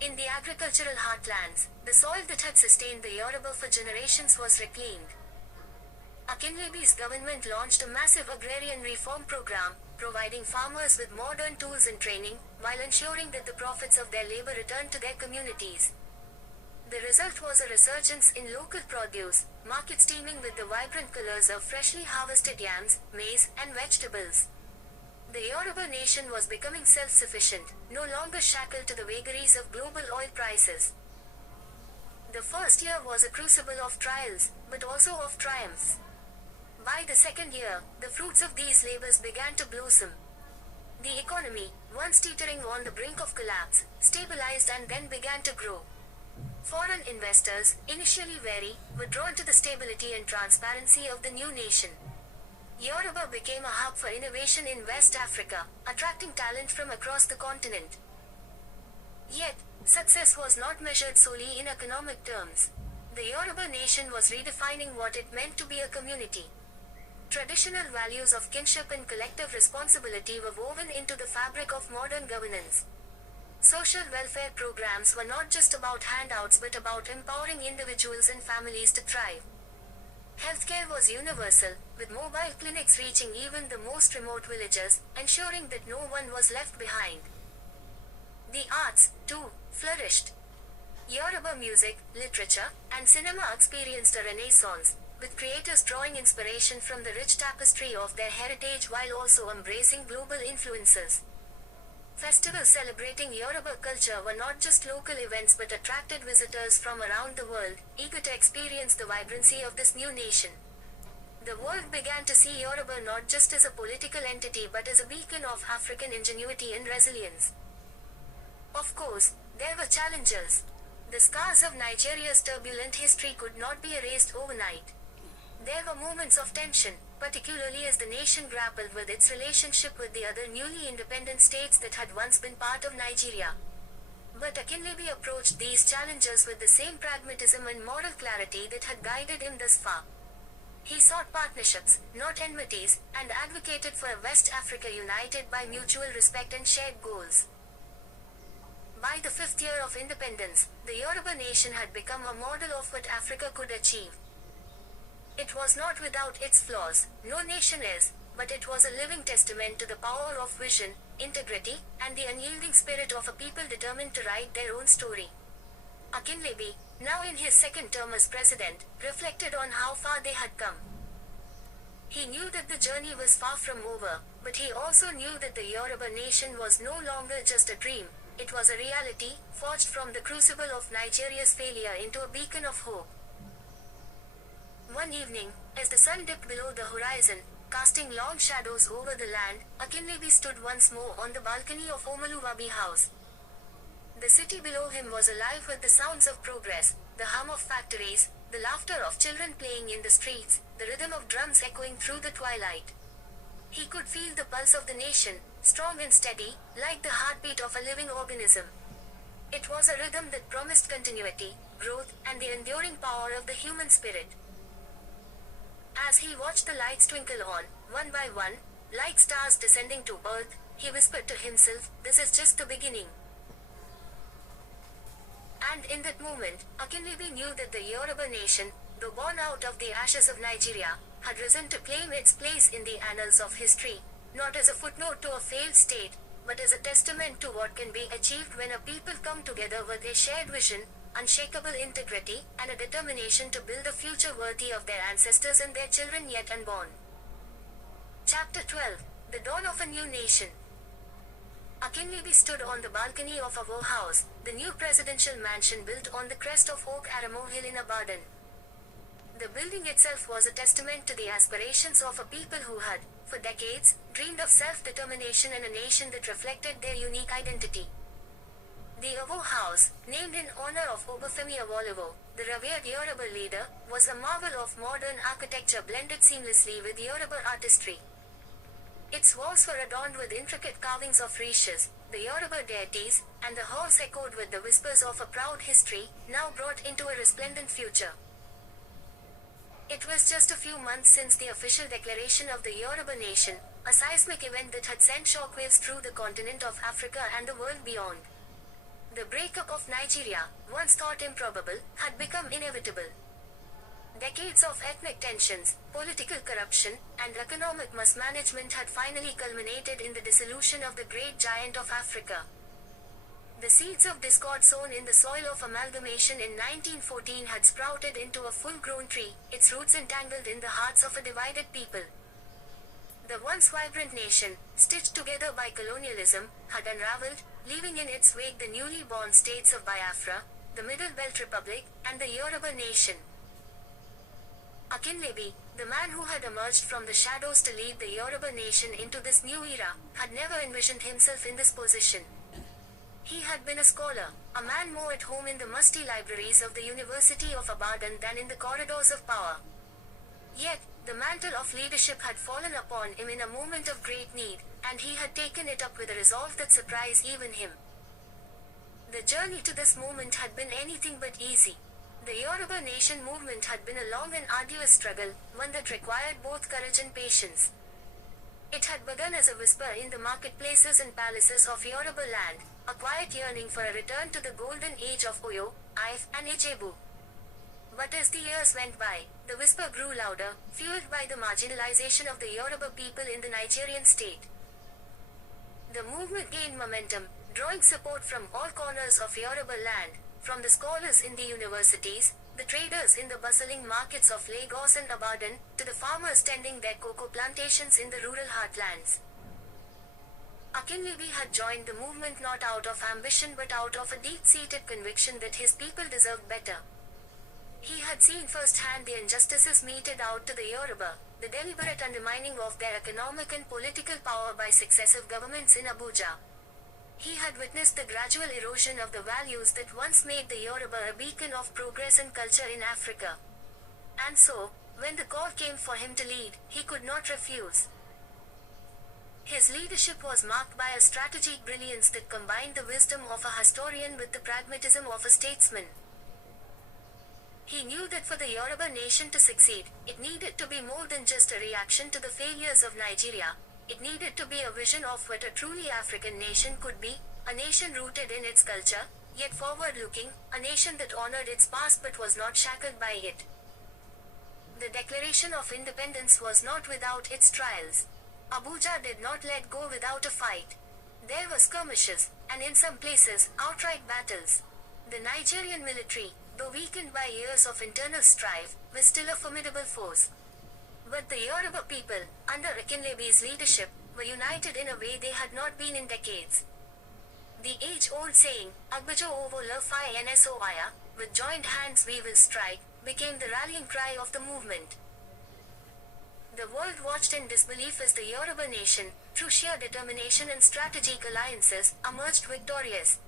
In the agricultural heartlands, the soil that had sustained the Yoruba for generations was reclaimed. Akinlebe's government launched a massive agrarian reform program, providing farmers with modern tools and training, while ensuring that the profits of their labor returned to their communities. The result was a resurgence in local produce, markets teeming with the vibrant colors of freshly harvested yams, maize, and vegetables. The Yoruba nation was becoming self-sufficient, no longer shackled to the vagaries of global oil prices. The first year was a crucible of trials, but also of triumphs. By the second year, the fruits of these labors began to blossom. The economy, once teetering on the brink of collapse, stabilized and then began to grow. Foreign investors, initially wary, were drawn to the stability and transparency of the new nation. Yoruba became a hub for innovation in West Africa, attracting talent from across the continent. Yet, success was not measured solely in economic terms. The Yoruba nation was redefining what it meant to be a community. Traditional values of kinship and collective responsibility were woven into the fabric of modern governance. Social welfare programs were not just about handouts but about empowering individuals and families to thrive. Healthcare was universal, with mobile clinics reaching even the most remote villages, ensuring that no one was left behind. The arts, too, flourished. Yoruba music, literature, and cinema experienced a renaissance, with creators drawing inspiration from the rich tapestry of their heritage while also embracing global influences. Festivals celebrating Yoruba culture were not just local events but attracted visitors from around the world, eager to experience the vibrancy of this new nation. The world began to see Yoruba not just as a political entity but as a beacon of African ingenuity and resilience. Of course, there were challenges. The scars of Nigeria's turbulent history could not be erased overnight. There were moments of tension, particularly as the nation grappled with its relationship with the other newly independent states that had once been part of Nigeria. But Akinlebe approached these challenges with the same pragmatism and moral clarity that had guided him thus far. He sought partnerships, not enmities, and advocated for a West Africa united by mutual respect and shared goals. By the fifth year of independence, the Yoruba nation had become a model of what Africa could achieve. It was not without its flaws, no nation is, but it was a living testament to the power of vision, integrity, and the unyielding spirit of a people determined to write their own story. Akinlebe, now in his second term as president, reflected on how far they had come. He knew that the journey was far from over, but he also knew that the Yoruba nation was no longer just a dream, it was a reality, forged from the crucible of Nigeria's failure into a beacon of hope. One evening, as the sun dipped below the horizon, casting long shadows over the land, Akinlebe stood once more on the balcony of Omoluwabi House. The city below him was alive with the sounds of progress, the hum of factories, the laughter of children playing in the streets, the rhythm of drums echoing through the twilight. He could feel the pulse of the nation, strong and steady, like the heartbeat of a living organism. It was a rhythm that promised continuity, growth, and the enduring power of the human spirit. As he watched the lights twinkle on, one by one, like stars descending to earth, he whispered to himself, "This is just the beginning." And in that moment, Akinlebe knew that the Yoruba nation, though born out of the ashes of Nigeria, had risen to claim its place in the annals of history, not as a footnote to a failed state, but as a testament to what can be achieved when a people come together with a shared vision, unshakable integrity, and a determination to build a future worthy of their ancestors and their children yet unborn. Chapter 12: The Dawn of a New Nation. Akinlebe stood on the balcony of Avo House, the new presidential mansion built on the crest of Oak Aramo Hill in Abadan. The building itself was a testament to the aspirations of a people who had, for decades, dreamed of self-determination and a nation that reflected their unique identity. The Avo House, named in honor of Obafemi Awolowo, the revered Yoruba leader, was a marvel of modern architecture blended seamlessly with Yoruba artistry. Its walls were adorned with intricate carvings of Rishis, the Yoruba deities, and the halls echoed with the whispers of a proud history, now brought into a resplendent future. It was just a few months since the official declaration of the Yoruba nation, a seismic event that had sent shockwaves through the continent of Africa and the world beyond. The breakup of Nigeria, once thought improbable, had become inevitable. Decades of ethnic tensions, political corruption, and economic mismanagement had finally culminated in the dissolution of the great giant of Africa. The seeds of discord sown in the soil of amalgamation in 1914 had sprouted into a full-grown tree, its roots entangled in the hearts of a divided people. The once vibrant nation, stitched together by colonialism, had unraveled, leaving in its wake the newly born states of Biafra, the Middle Belt Republic, and the Yoruba nation. Akinlebe, the man who had emerged from the shadows to lead the Yoruba nation into this new era, had never envisioned himself in this position. He had been a scholar, a man more at home in the musty libraries of the University of Ibadan than in the corridors of power. Yet, the mantle of leadership had fallen upon him in a moment of great need, and he had taken it up with a resolve that surprised even him. The journey to this moment had been anything but easy. The Yoruba Nation movement had been a long and arduous struggle, one that required both courage and patience. It had begun as a whisper in the marketplaces and palaces of Yoruba land, a quiet yearning for a return to the golden age of Oyo, Ife, and Ijebu. But as the years went by, the whisper grew louder, fueled by the marginalization of the Yoruba people in the Nigerian state. The movement gained momentum, drawing support from all corners of Yoruba land, from the scholars in the universities, the traders in the bustling markets of Lagos and Ibadan, to the farmers tending their cocoa plantations in the rural heartlands. Akinlebe had joined the movement not out of ambition but out of a deep-seated conviction that his people deserved better. He had seen firsthand the injustices meted out to the Yoruba, the deliberate undermining of their economic and political power by successive governments in Abuja. He had witnessed the gradual erosion of the values that once made the Yoruba a beacon of progress and culture in Africa. And so, when the call came for him to lead, he could not refuse. His leadership was marked by a strategic brilliance that combined the wisdom of a historian with the pragmatism of a statesman. He knew that for the Yoruba nation to succeed, it needed to be more than just a reaction to the failures of Nigeria. It needed to be a vision of what a truly African nation could be, a nation rooted in its culture, yet forward-looking, a nation that honored its past but was not shackled by it. The Declaration of Independence was not without its trials. Abuja did not let go without a fight. There were skirmishes, and in some places, outright battles. The Nigerian military, though weakened by years of internal strife, was still a formidable force. But the Yoruba people, under Akinlebe's leadership, were united in a way they had not been in decades. The age-old saying, Agbajo ovo lafai nsoia, with joined hands we will strike, became the rallying cry of the movement. The world watched in disbelief as the Yoruba nation, through sheer determination and strategic alliances, emerged victorious.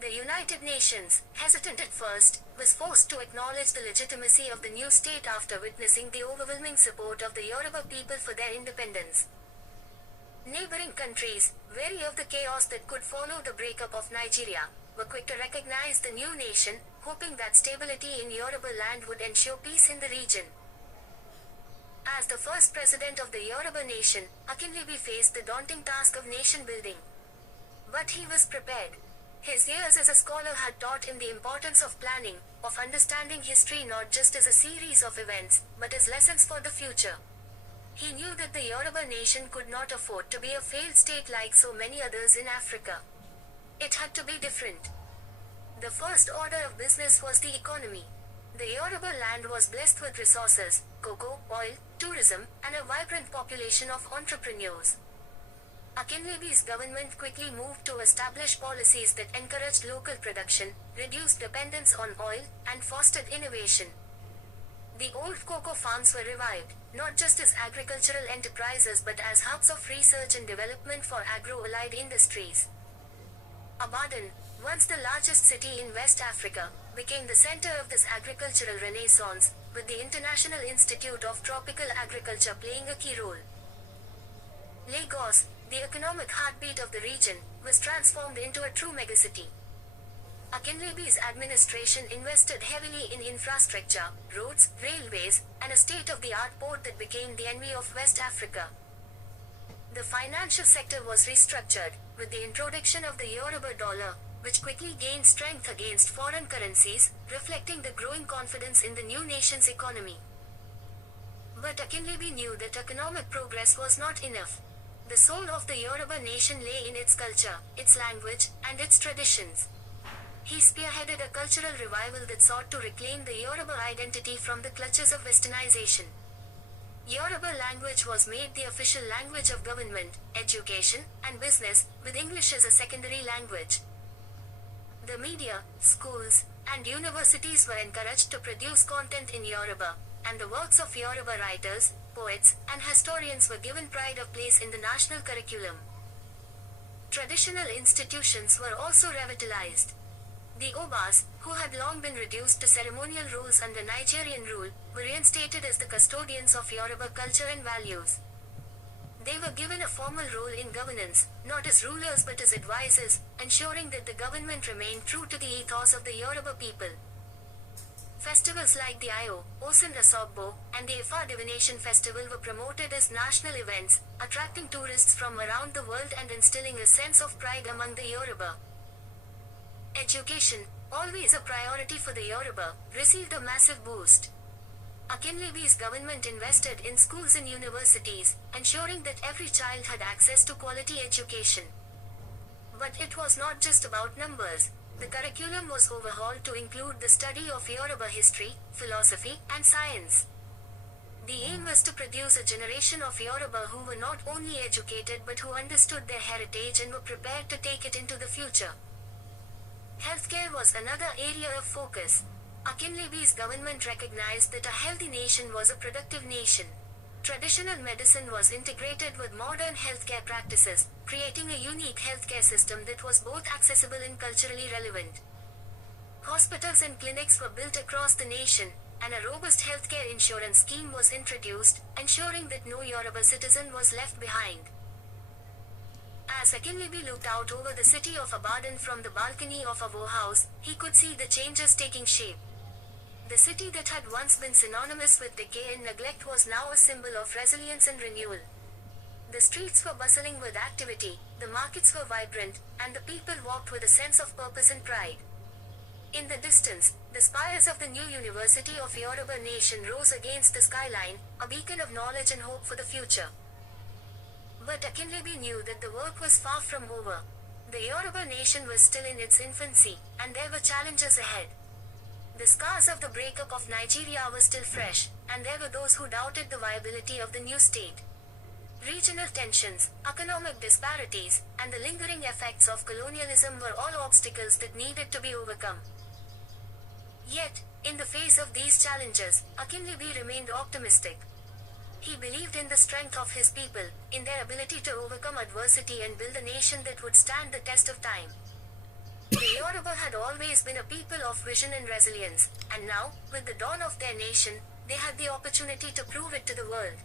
The United Nations, hesitant at first, was forced to acknowledge the legitimacy of the new state after witnessing the overwhelming support of the Yoruba people for their independence. Neighboring countries, wary of the chaos that could follow the breakup of Nigeria, were quick to recognize the new nation, hoping that stability in Yoruba land would ensure peace in the region. As the first president of the Yoruba nation, Akinlebe faced the daunting task of nation building. But he was prepared. His years as a scholar had taught him the importance of planning, of understanding history not just as a series of events, but as lessons for the future. He knew that the Yoruba nation could not afford to be a failed state like so many others in Africa. It had to be different. The first order of business was the economy. The Yoruba land was blessed with resources, cocoa, oil, tourism, and a vibrant population of entrepreneurs. Akinlebe's government quickly moved to establish policies that encouraged local production, reduced dependence on oil, and fostered innovation. The old cocoa farms were revived, not just as agricultural enterprises but as hubs of research and development for agro-allied industries. Ibadan, once the largest city in West Africa, became the center of this agricultural renaissance, with the International Institute of Tropical Agriculture playing a key role. Lagos, the economic heartbeat of the region, was transformed into a true megacity. Akinlebe's administration invested heavily in infrastructure, roads, railways, and a state-of-the-art port that became the envy of West Africa. The financial sector was restructured, with the introduction of the Yoruba dollar, which quickly gained strength against foreign currencies, reflecting the growing confidence in the new nation's economy. But Akinlebe knew that economic progress was not enough. The soul of the Yoruba nation lay in its culture, its language, and its traditions. He spearheaded a cultural revival that sought to reclaim the Yoruba identity from the clutches of westernization. Yoruba language was made the official language of government, education, and business, with English as a secondary language. The media, schools, and universities were encouraged to produce content in Yoruba, and the works of Yoruba writers, poets, and historians were given pride of place in the national curriculum. Traditional institutions were also revitalized. The Obas, who had long been reduced to ceremonial roles under Nigerian rule, were reinstated as the custodians of Yoruba culture and values. They were given a formal role in governance, not as rulers but as advisors, ensuring that the government remained true to the ethos of the Yoruba people. Festivals like the Ayo, Osun Osogbo, and the Ifa Divination Festival were promoted as national events, attracting tourists from around the world and instilling a sense of pride among the Yoruba. Education, always a priority for the Yoruba, received a massive boost. Akinlebi's government invested in schools and universities, ensuring that every child had access to quality education. But it was not just about numbers. The curriculum was overhauled to include the study of Yoruba history, philosophy, and science. The aim was to produce a generation of Yoruba who were not only educated but who understood their heritage and were prepared to take it into the future. Healthcare was another area of focus. Akinlebi's government recognized that a healthy nation was a productive nation. Traditional medicine was integrated with modern healthcare practices, creating a unique healthcare system that was both accessible and culturally relevant. Hospitals and clinics were built across the nation, and a robust healthcare insurance scheme was introduced, ensuring that no Yoruba citizen was left behind. As Akinlebi looked out over the city of Ibadan from the balcony of a house, he could see the changes taking shape. The city that had once been synonymous with decay and neglect was now a symbol of resilience and renewal. The streets were bustling with activity, the markets were vibrant, and the people walked with a sense of purpose and pride. In the distance, the spires of the new University of Yoruba Nation rose against the skyline, a beacon of knowledge and hope for the future. But Akinlebi knew that the work was far from over. The Yoruba nation was still in its infancy, and there were challenges ahead. The scars of the breakup of Nigeria were still fresh, and there were those who doubted the viability of the new state. Regional tensions, economic disparities, and the lingering effects of colonialism were all obstacles that needed to be overcome. Yet, in the face of these challenges, Akinlebi remained optimistic. He believed in the strength of his people, in their ability to overcome adversity and build a nation that would stand the test of time. The Yoruba had always been a people of vision and resilience, and now, with the dawn of their nation, they had the opportunity to prove it to the world.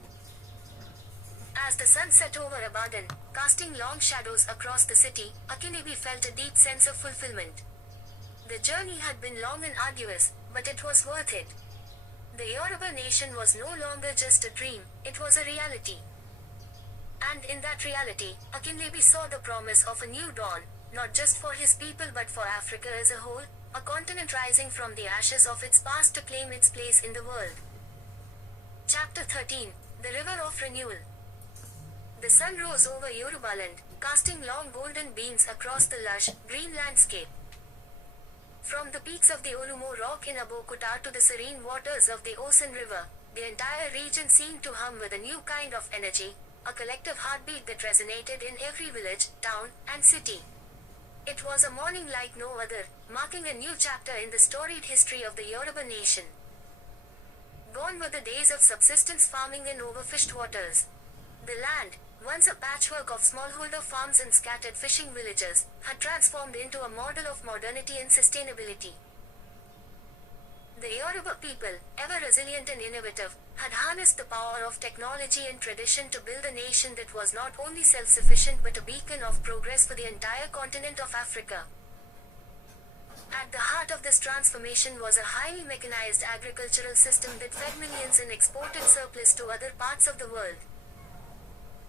As the sun set over Ibadan, casting long shadows across the city, Akinlebi felt a deep sense of fulfillment. The journey had been long and arduous, but it was worth it. The Yoruba nation was no longer just a dream, it was a reality. And in that reality, Akinlebi saw the promise of a new dawn, not just for his people but for Africa as a whole, a continent rising from the ashes of its past to claim its place in the world. Chapter 13, The River of Renewal. The sun rose over Yorubaland, casting long golden beams across the lush, green landscape. From the peaks of the Olumo Rock in Abokuta to the serene waters of the Osun River, the entire region seemed to hum with a new kind of energy, a collective heartbeat that resonated in every village, town, and city. It was a morning like no other, marking a new chapter in the storied history of the Yoruba nation. Gone were the days of subsistence farming in overfished waters. The land, once a patchwork of smallholder farms and scattered fishing villages, had transformed into a model of modernity and sustainability. The Yoruba people, ever resilient and innovative, had harnessed the power of technology and tradition to build a nation that was not only self-sufficient but a beacon of progress for the entire continent of Africa. At the heart of this transformation was a highly mechanized agricultural system that fed millions and exported surplus to other parts of the world.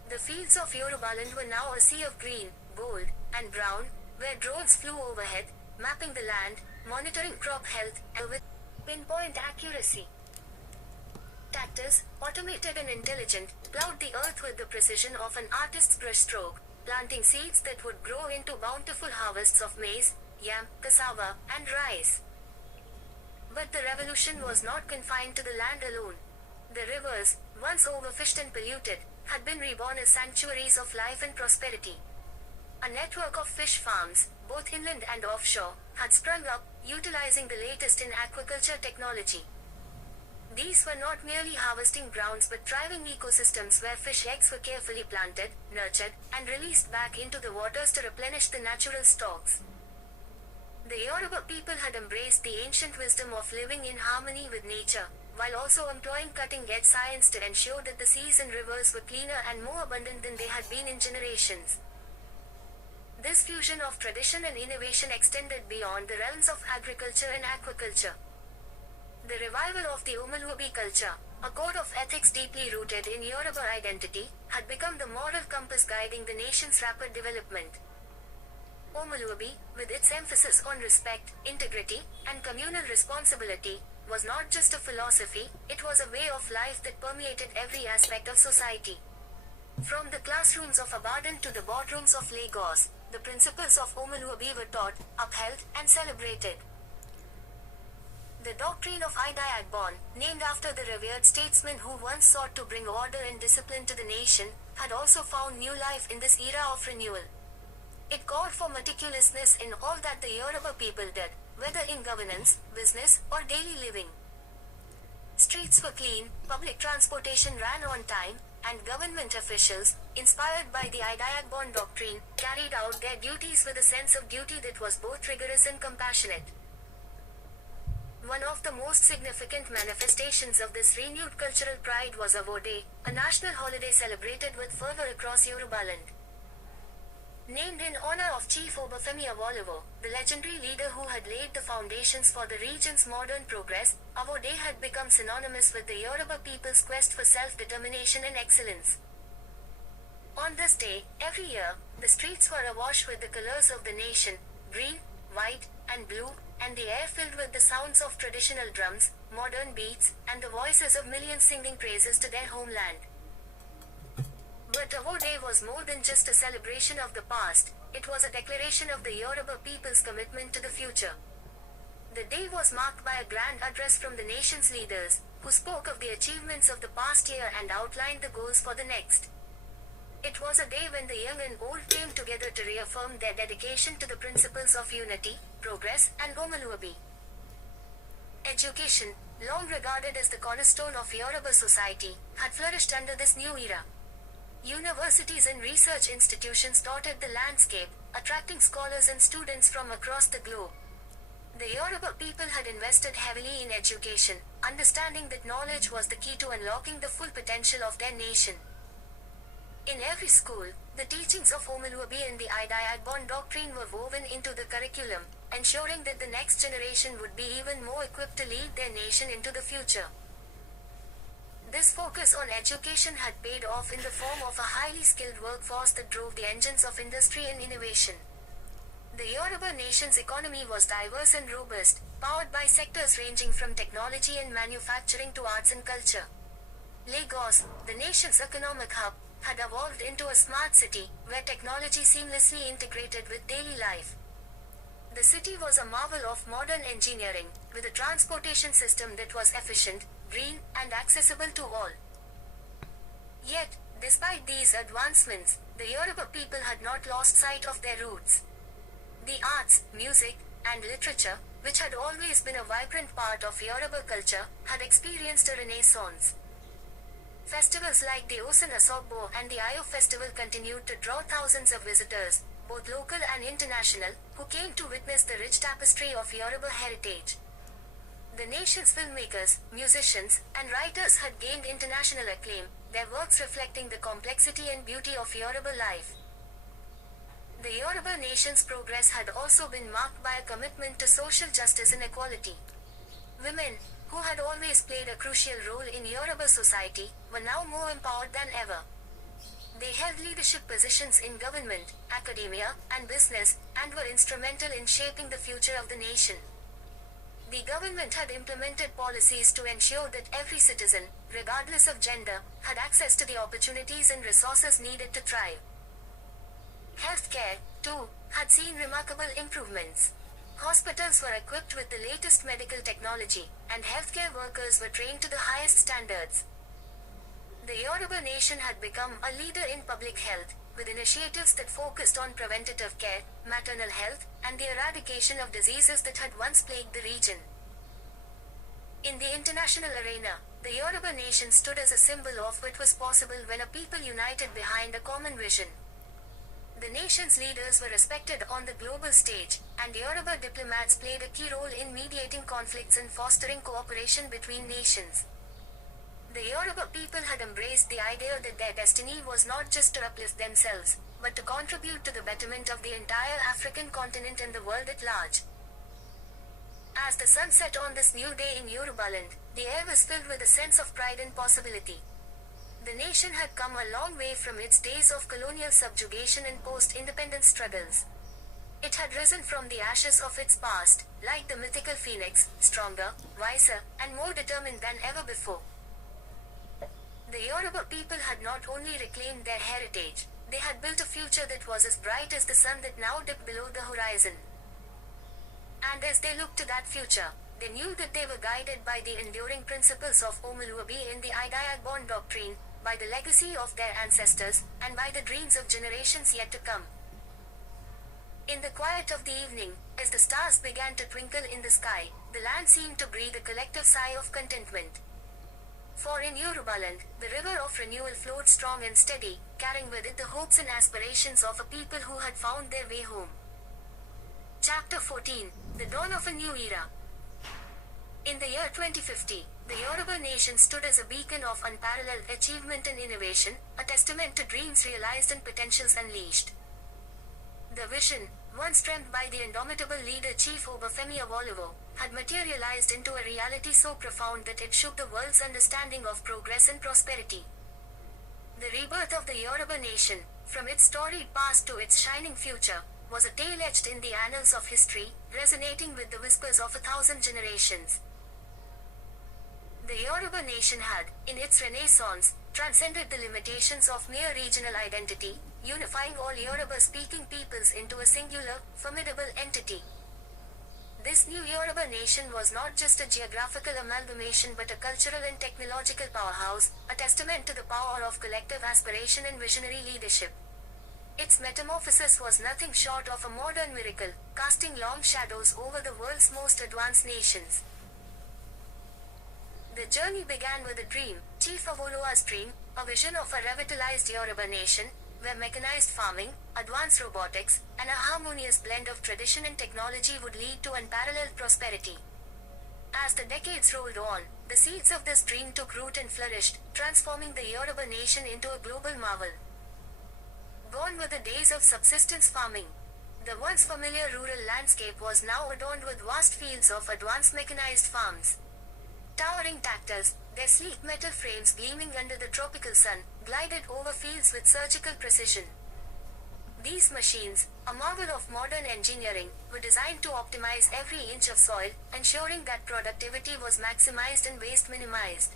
The fields of Yorubaland were now a sea of green, gold, and brown, where drones flew overhead, mapping the land, monitoring crop health, and with pinpoint accuracy. Tractors, automated and intelligent, plowed the earth with the precision of an artist's brushstroke, planting seeds that would grow into bountiful harvests of maize, yam, cassava, and rice. But the revolution was not confined to the land alone. The rivers, once overfished and polluted, had been reborn as sanctuaries of life and prosperity. A network of fish farms, both inland and offshore, had sprung up, utilizing the latest in aquaculture technology. These were not merely harvesting grounds but thriving ecosystems where fish eggs were carefully planted, nurtured, and released back into the waters to replenish the natural stocks. The Yoruba people had embraced the ancient wisdom of living in harmony with nature, while also employing cutting-edge science to ensure that the seas and rivers were cleaner and more abundant than they had been in generations. This fusion of tradition and innovation extended beyond the realms of agriculture and aquaculture. The revival of the Omaluabi culture, a code of ethics deeply rooted in Yoruba identity, had become the moral compass guiding the nation's rapid development. Omaluabi, with its emphasis on respect, integrity, and communal responsibility, was not just a philosophy, it was a way of life that permeated every aspect of society. From the classrooms of Abadan to the boardrooms of Lagos, the principles of Omaluabi were taught, upheld, and celebrated. The doctrine of Ida Agbon, named after the revered statesman who once sought to bring order and discipline to the nation, had also found new life in this era of renewal. It called for meticulousness in all that the Yoruba people did, whether in governance, business, or daily living. Streets were clean, public transportation ran on time, and government officials, inspired by the Idiagbon doctrine, carried out their duties with a sense of duty that was both rigorous and compassionate. One of the most significant manifestations of this renewed cultural pride was Avo Day, a national holiday celebrated with fervor across Yorubaland. Named in honor of Chief Obafemi Awolowo, the legendary leader who had laid the foundations for the region's modern progress, Avo Day had become synonymous with the Yoruba people's quest for self-determination and excellence. On this day, every year, the streets were awash with the colors of the nation, green, white, and blue, and the air filled with the sounds of traditional drums, modern beats, and the voices of millions singing praises to their homeland. But Avo Day was more than just a celebration of the past, it was a declaration of the Yoruba people's commitment to the future. The day was marked by a grand address from the nation's leaders, who spoke of the achievements of the past year and outlined the goals for the next. It was a day when the young and old came together to reaffirm their dedication to the principles of unity, progress, and Omaluabi. Education, long regarded as the cornerstone of Yoruba society, had flourished under this new era. Universities and research institutions dotted the landscape, attracting scholars and students from across the globe. The Yoruba people had invested heavily in education, understanding that knowledge was the key to unlocking the full potential of their nation. In every school, the teachings of Omaluabi and the Idiagbon doctrine were woven into the curriculum, ensuring that the next generation would be even more equipped to lead their nation into the future. This focus on education had paid off in the form of a highly skilled workforce that drove the engines of industry and innovation. The Yoruba nation's economy was diverse and robust, powered by sectors ranging from technology and manufacturing to arts and culture. Lagos, the nation's economic hub, had evolved into a smart city, where technology seamlessly integrated with daily life. The city was a marvel of modern engineering, with a transportation system that was efficient, green, and accessible to all. Yet, despite these advancements, the Yoruba people had not lost sight of their roots. The arts, music, and literature, which had always been a vibrant part of Yoruba culture, had experienced a renaissance. Festivals like the Osun Osogbo and the Ayo festival continued to draw thousands of visitors, both local and international, who came to witness the rich tapestry of Yoruba heritage. The nation's filmmakers, musicians, and writers had gained international acclaim, their works reflecting the complexity and beauty of Yoruba life. The Yoruba nation's progress had also been marked by a commitment to social justice and equality. Women, who had always played a crucial role in Yoruba society, were now more empowered than ever. They held leadership positions in government, academia, and business, and were instrumental in shaping the future of the nation. The government had implemented policies to ensure that every citizen, regardless of gender, had access to the opportunities and resources needed to thrive. Healthcare, too, had seen remarkable improvements. Hospitals were equipped with the latest medical technology, and healthcare workers were trained to the highest standards. The Yoruba nation had become a leader in public health, with initiatives that focused on preventative care, maternal health, and the eradication of diseases that had once plagued the region. In the international arena, the Yoruba nation stood as a symbol of what was possible when a people united behind a common vision. The nation's leaders were respected on the global stage, and Yoruba diplomats played a key role in mediating conflicts and fostering cooperation between nations. The Yoruba people had embraced the idea that their destiny was not just to uplift themselves, but to contribute to the betterment of the entire African continent and the world at large. As the sun set on this new day in Yorubaland, the air was filled with a sense of pride and possibility. The nation had come a long way from its days of colonial subjugation and post-independence struggles. It had risen from the ashes of its past, like the mythical phoenix, stronger, wiser, and more determined than ever before. The Yoruba people had not only reclaimed their heritage, they had built a future that was as bright as the sun that now dipped below the horizon. And as they looked to that future, they knew that they were guided by the enduring principles of Omoluabi and the Idiagbon doctrine, by the legacy of their ancestors, and by the dreams of generations yet to come. In the quiet of the evening, as the stars began to twinkle in the sky, the land seemed to breathe a collective sigh of contentment. For in Yorubaland, the river of renewal flowed strong and steady, carrying with it the hopes and aspirations of a people who had found their way home. Chapter 14: The Dawn of a New Era. In the year 2050, the Yoruba nation stood as a beacon of unparalleled achievement and innovation, a testament to dreams realized and potentials unleashed. The vision, once dreamt by the indomitable leader Chief Obafemi Awolowo, had materialized into a reality so profound that it shook the world's understanding of progress and prosperity. The rebirth of the Yoruba nation, from its storied past to its shining future, was a tale etched in the annals of history, resonating with the whispers of 1,000 generations. The Yoruba nation had, in its renaissance, transcended the limitations of mere regional identity, unifying all Yoruba-speaking peoples into a singular, formidable entity. This new Yoruba nation was not just a geographical amalgamation but a cultural and technological powerhouse, a testament to the power of collective aspiration and visionary leadership. Its metamorphosis was nothing short of a modern miracle, casting long shadows over the world's most advanced nations. The journey began with a dream, Chief Awolowo's dream, a vision of a revitalized Yoruba nation, where mechanized farming, advanced robotics, and a harmonious blend of tradition and technology would lead to unparalleled prosperity. As the decades rolled on, the seeds of this dream took root and flourished, transforming the Yoruba nation into a global marvel. Gone were the days of subsistence farming. The once familiar rural landscape was now adorned with vast fields of advanced mechanized farms. Towering tractors, their sleek metal frames gleaming under the tropical sun, glided over fields with surgical precision. These machines, a marvel of modern engineering, were designed to optimize every inch of soil, ensuring that productivity was maximized and waste minimized.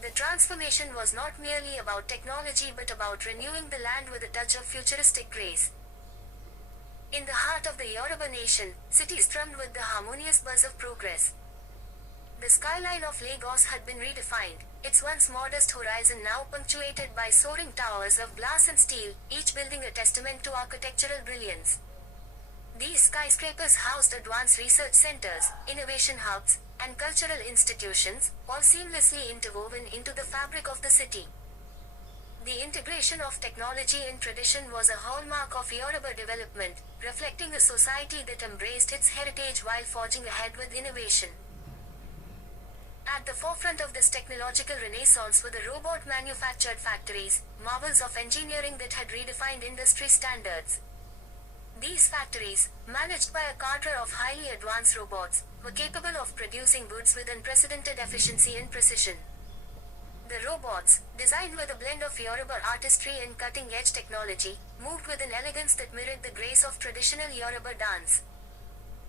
The transformation was not merely about technology but about renewing the land with a touch of futuristic grace. In the heart of the Yoruba nation, cities thrummed with the harmonious buzz of progress. The skyline of Lagos had been redefined, its once modest horizon now punctuated by soaring towers of glass and steel, each building a testament to architectural brilliance. These skyscrapers housed advanced research centers, innovation hubs, and cultural institutions, all seamlessly interwoven into the fabric of the city. The integration of technology and tradition was a hallmark of Yoruba development, reflecting a society that embraced its heritage while forging ahead with innovation. At the forefront of this technological renaissance were the robot-manufactured factories, marvels of engineering that had redefined industry standards. These factories, managed by a cadre of highly advanced robots, were capable of producing goods with unprecedented efficiency and precision. The robots, designed with a blend of Yoruba artistry and cutting-edge technology, moved with an elegance that mirrored the grace of traditional Yoruba dance.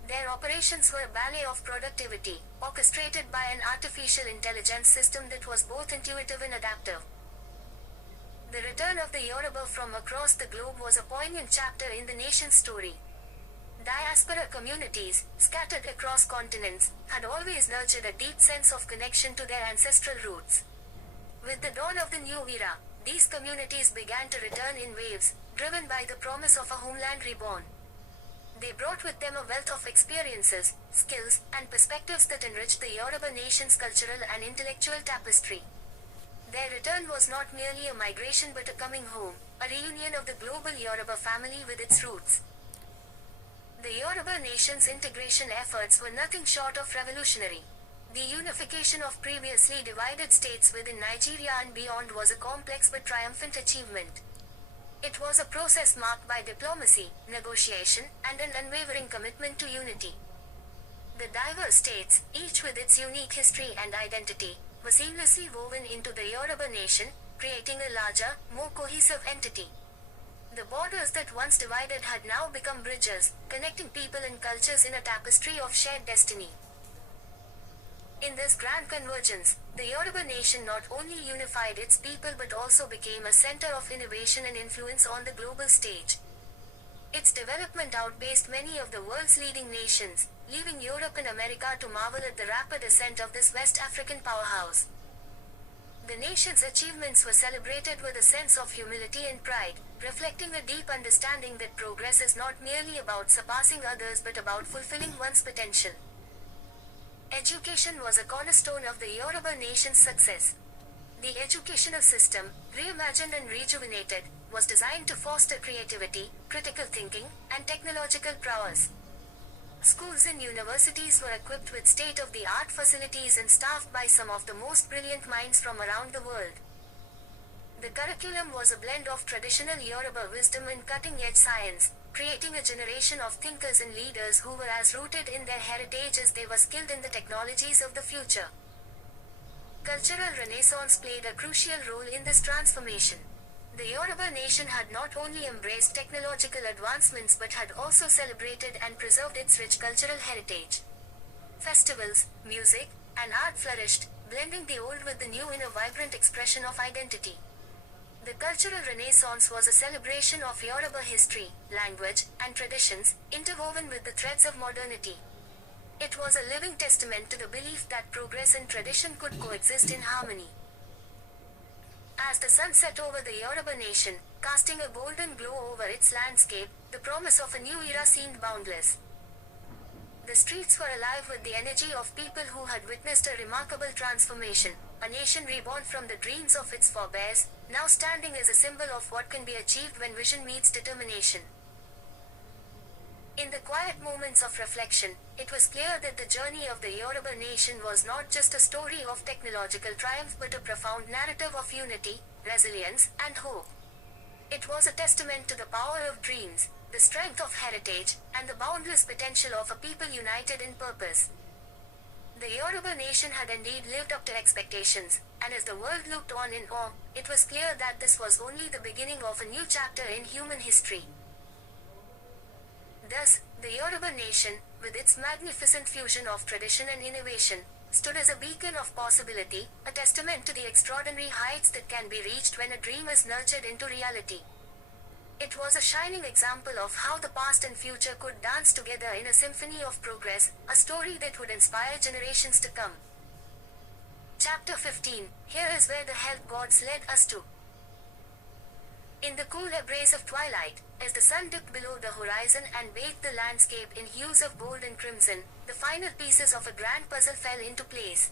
Their operations were a ballet of productivity, orchestrated by an artificial intelligence system that was both intuitive and adaptive. The return of the Yoruba from across the globe was a poignant chapter in the nation's story. Diaspora communities, scattered across continents, had always nurtured a deep sense of connection to their ancestral roots. With the dawn of the new era, these communities began to return in waves, driven by the promise of a homeland reborn. They brought with them a wealth of experiences, skills, and perspectives that enriched the Yoruba nation's cultural and intellectual tapestry. Their return was not merely a migration but a coming home, a reunion of the global Yoruba family with its roots. The Yoruba nation's integration efforts were nothing short of revolutionary. The unification of previously divided states within Nigeria and beyond was a complex but triumphant achievement. It was a process marked by diplomacy, negotiation, and an unwavering commitment to unity. The diverse states, each with its unique history and identity, were seamlessly woven into the Yoruba nation, creating a larger, more cohesive entity. The borders that once divided had now become bridges, connecting people and cultures in a tapestry of shared destiny. In this grand convergence, the Yoruba nation not only unified its people but also became a center of innovation and influence on the global stage. Its development outpaced many of the world's leading nations, leaving Europe and America to marvel at the rapid ascent of this West African powerhouse. The nation's achievements were celebrated with a sense of humility and pride, reflecting a deep understanding that progress is not merely about surpassing others but about fulfilling one's potential. Education was a cornerstone of the Yoruba nation's success. The educational system, reimagined and rejuvenated, was designed to foster creativity, critical thinking, and technological prowess. Schools and universities were equipped with state-of-the-art facilities and staffed by some of the most brilliant minds from around the world. The curriculum was a blend of traditional Yoruba wisdom and cutting-edge science, creating a generation of thinkers and leaders who were as rooted in their heritage as they were skilled in the technologies of the future. Cultural renaissance played a crucial role in this transformation. The Yoruba nation had not only embraced technological advancements but had also celebrated and preserved its rich cultural heritage. Festivals, music, and art flourished, blending the old with the new in a vibrant expression of identity. The cultural renaissance was a celebration of Yoruba history, language, and traditions, interwoven with the threads of modernity. It was a living testament to the belief that progress and tradition could coexist in harmony. As the sun set over the Yoruba nation, casting a golden glow over its landscape, the promise of a new era seemed boundless. The streets were alive with the energy of people who had witnessed a remarkable transformation, a nation reborn from the dreams of its forebears, now standing as a symbol of what can be achieved when vision meets determination. In the quiet moments of reflection, it was clear that the journey of the Yoruba nation was not just a story of technological triumph but a profound narrative of unity, resilience, and hope. It was a testament to the power of dreams, the strength of heritage, and the boundless potential of a people united in purpose. The Yoruba nation had indeed lived up to expectations, and as the world looked on in awe, it was clear that this was only the beginning of a new chapter in human history. Thus, the Yoruba nation, with its magnificent fusion of tradition and innovation, stood as a beacon of possibility, a testament to the extraordinary heights that can be reached when a dream is nurtured into reality. It was a shining example of how the past and future could dance together in a symphony of progress, a story that would inspire generations to come. Chapter 15. Here is where the health gods led us to. In the cool embrace of twilight, as the sun dipped below the horizon and bathed the landscape in hues of gold and crimson, the final pieces of a grand puzzle fell into place.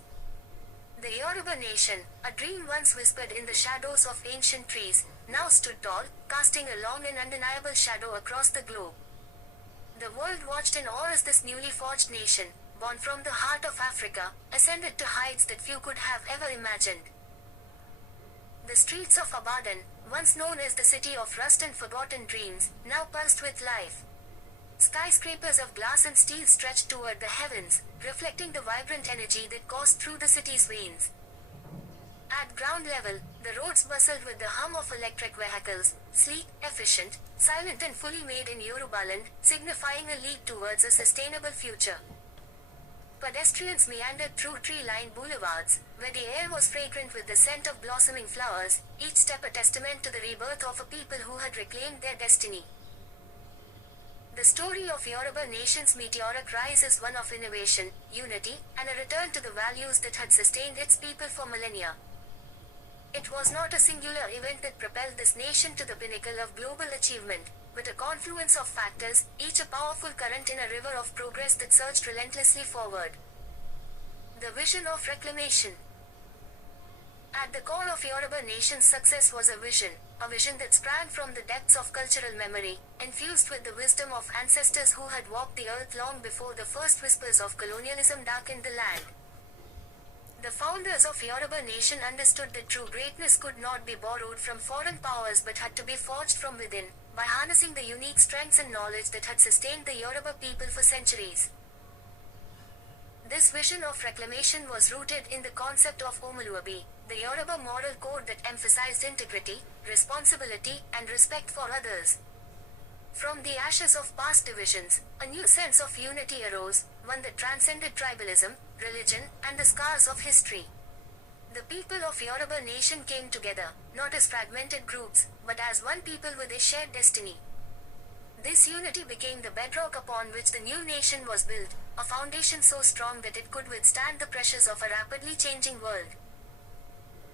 The Yoruba nation, a dream once whispered in the shadows of ancient trees, now stood tall, casting a long and undeniable shadow across the globe. The world watched in awe as this newly forged nation, born from the heart of Africa, ascended to heights that few could have ever imagined. The streets of Ibadan, once known as the city of rust and forgotten dreams, now pulsed with life. Skyscrapers of glass and steel stretched toward the heavens, reflecting the vibrant energy that coursed through the city's veins. At ground level, the roads bustled with the hum of electric vehicles, sleek, efficient, silent and fully made in Yorubaland, signifying a leap towards a sustainable future. Pedestrians meandered through tree-lined boulevards, where the air was fragrant with the scent of blossoming flowers, each step a testament to the rebirth of a people who had reclaimed their destiny. The story of Yoruba nation's meteoric rise is one of innovation, unity, and a return to the values that had sustained its people for millennia. It was not a singular event that propelled this nation to the pinnacle of global achievement, but a confluence of factors, each a powerful current in a river of progress that surged relentlessly forward. The vision of reclamation. At the core of Yoruba nation's success was a vision that sprang from the depths of cultural memory, infused with the wisdom of ancestors who had walked the earth long before the first whispers of colonialism darkened the land. The founders of Yoruba nation understood that true greatness could not be borrowed from foreign powers but had to be forged from within, by harnessing the unique strengths and knowledge that had sustained the Yoruba people for centuries. This vision of reclamation was rooted in the concept of Omoluabi, the Yoruba moral code that emphasized integrity, responsibility, and respect for others. From the ashes of past divisions, a new sense of unity arose, one that transcended tribalism, religion, and the scars of history. The people of Yoruba nation came together, not as fragmented groups, but as one people with a shared destiny. This unity became the bedrock upon which the new nation was built, a foundation so strong that it could withstand the pressures of a rapidly changing world.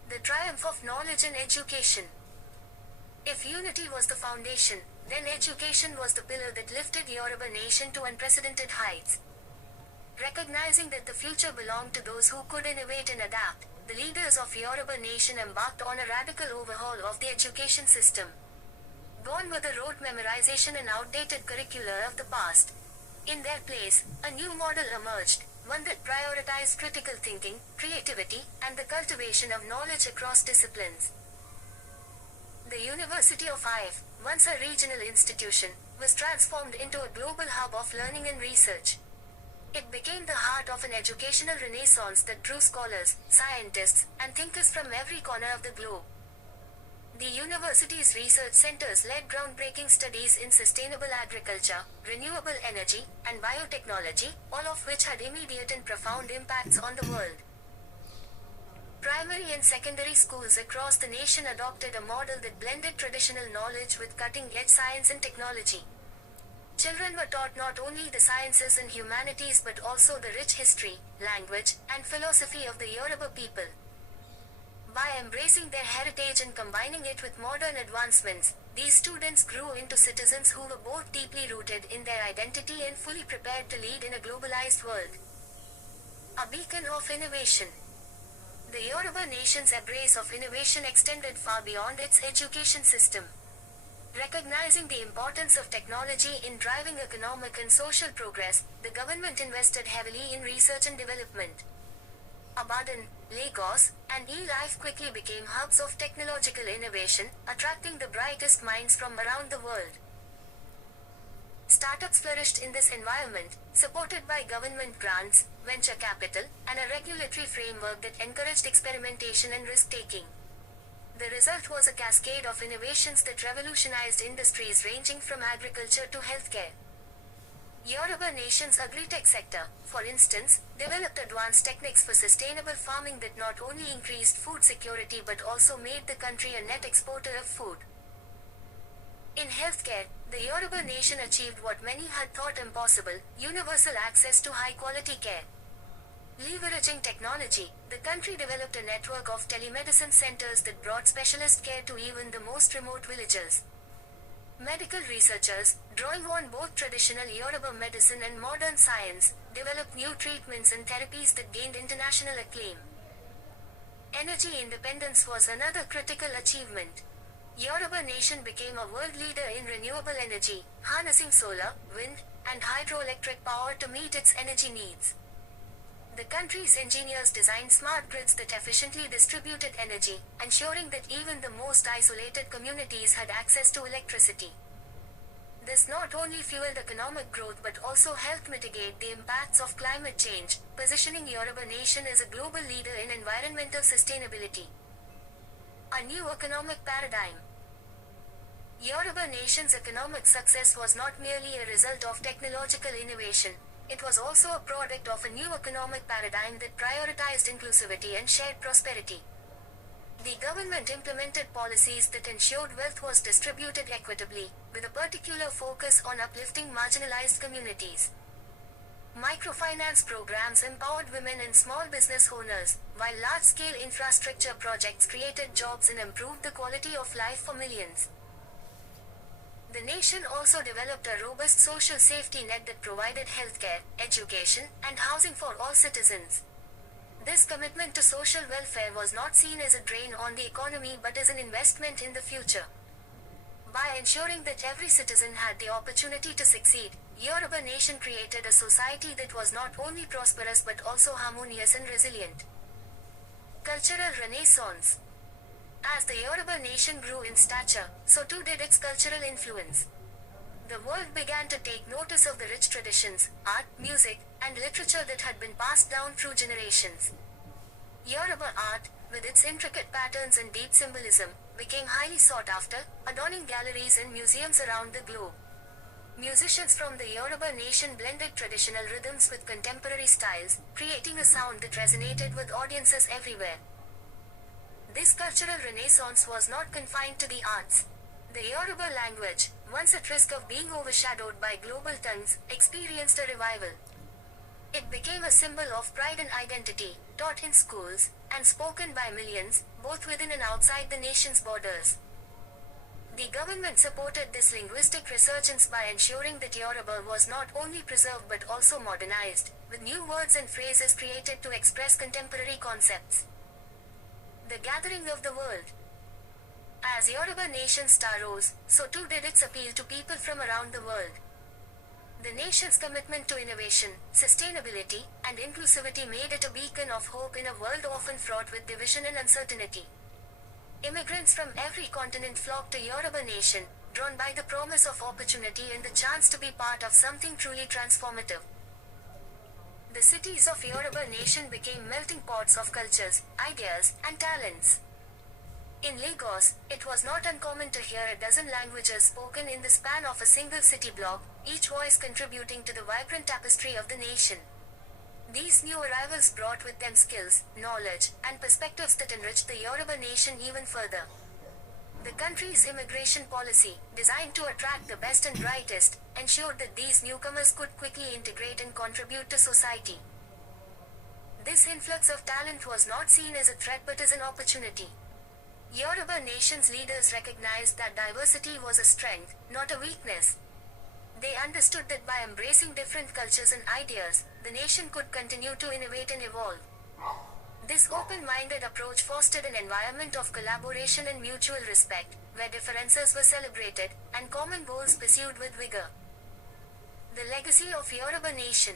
The triumph of knowledge and education. If unity was the foundation, then education was the pillar that lifted Yoruba nation to unprecedented heights. Recognizing that the future belonged to those who could innovate and adapt, the leaders of Yoruba nation embarked on a radical overhaul of the education system. Gone were the rote memorization and outdated curricula of the past. In their place, a new model emerged, one that prioritized critical thinking, creativity, and the cultivation of knowledge across disciplines. The University of Ife, once a regional institution, was transformed into a global hub of learning and research. It became the heart of an educational renaissance that drew scholars, scientists, and thinkers from every corner of the globe. The university's research centers led groundbreaking studies in sustainable agriculture, renewable energy, and biotechnology, all of which had immediate and profound impacts on the world. Primary and secondary schools across the nation adopted a model that blended traditional knowledge with cutting-edge science and technology. Children were taught not only the sciences and humanities but also the rich history, language, and philosophy of the Yoruba people. By embracing their heritage and combining it with modern advancements, these students grew into citizens who were both deeply rooted in their identity and fully prepared to lead in a globalized world. A beacon of innovation. The Yoruba nation's embrace of innovation extended far beyond its education system. Recognizing the importance of technology in driving economic and social progress, the government invested heavily in research and development. Ibadan, Lagos, and E-Life quickly became hubs of technological innovation, attracting the brightest minds from around the world. Startups flourished in this environment, supported by government grants, venture capital, and a regulatory framework that encouraged experimentation and risk-taking. The result was a cascade of innovations that revolutionized industries ranging from agriculture to healthcare. Yoruba nation's agri-tech sector, for instance, developed advanced techniques for sustainable farming that not only increased food security but also made the country a net exporter of food. In healthcare, the Yoruba nation achieved what many had thought impossible: universal access to high-quality care. Leveraging technology, the country developed a network of telemedicine centers that brought specialist care to even the most remote villages. Medical researchers, drawing on both traditional Yoruba medicine and modern science, developed new treatments and therapies that gained international acclaim. Energy independence was another critical achievement. Yoruba nation became a world leader in renewable energy, harnessing solar, wind, and hydroelectric power to meet its energy needs. The country's engineers designed smart grids that efficiently distributed energy, ensuring that even the most isolated communities had access to electricity. This not only fueled economic growth but also helped mitigate the impacts of climate change, positioning Yoruba nation as a global leader in environmental sustainability. A new economic paradigm. Yoruba nation's economic success was not merely a result of technological innovation. It was also a product of a new economic paradigm that prioritized inclusivity and shared prosperity. The government implemented policies that ensured wealth was distributed equitably, with a particular focus on uplifting marginalized communities. Microfinance programs empowered women and small business owners, while large-scale infrastructure projects created jobs and improved the quality of life for millions. The nation also developed a robust social safety net that provided healthcare, education, and housing for all citizens. This commitment to social welfare was not seen as a drain on the economy but as an investment in the future. By ensuring that every citizen had the opportunity to succeed, Yoruba nation created a society that was not only prosperous but also harmonious and resilient. Cultural Renaissance. As the Yoruba nation grew in stature, so too did its cultural influence. The world began to take notice of the rich traditions, art, music, and literature that had been passed down through generations. Yoruba art, with its intricate patterns and deep symbolism, became highly sought after, adorning galleries and museums around the globe. Musicians from the Yoruba nation blended traditional rhythms with contemporary styles, creating a sound that resonated with audiences everywhere. This cultural renaissance was not confined to the arts. The Yoruba language, once at risk of being overshadowed by global tongues, experienced a revival. It became a symbol of pride and identity, taught in schools, and spoken by millions, both within and outside the nation's borders. The government supported this linguistic resurgence by ensuring that Yoruba was not only preserved but also modernized, with new words and phrases created to express contemporary concepts. The gathering of the world. As Yoruba nation's star rose, so too did its appeal to people from around the world. The nation's commitment to innovation, sustainability, and inclusivity made it a beacon of hope in a world often fraught with division and uncertainty. Immigrants from every continent flocked to Yoruba nation, drawn by the promise of opportunity and the chance to be part of something truly transformative. The cities of Yoruba nation became melting pots of cultures, ideas, and talents. In Lagos, it was not uncommon to hear a dozen languages spoken in the span of a single city block, each voice contributing to the vibrant tapestry of the nation. These new arrivals brought with them skills, knowledge, and perspectives that enriched the Yoruba nation even further. The country's immigration policy, designed to attract the best and brightest, ensured that these newcomers could quickly integrate and contribute to society. This influx of talent was not seen as a threat but as an opportunity. Yoruba nation's leaders recognized that diversity was a strength, not a weakness. They understood that by embracing different cultures and ideas, the nation could continue to innovate and evolve. This open-minded approach fostered an environment of collaboration and mutual respect, where differences were celebrated, and common goals pursued with vigor. The legacy of Yoruba nation.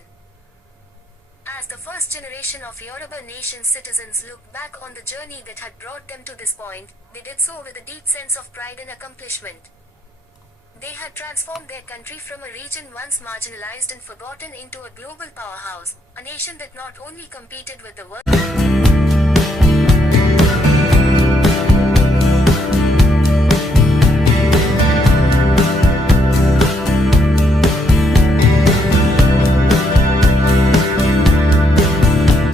As the first generation of Yoruba nation's citizens looked back on the journey that had brought them to this point, they did so with a deep sense of pride and accomplishment. They had transformed their country from a region once marginalized and forgotten into a global powerhouse, a nation that not only competed with the world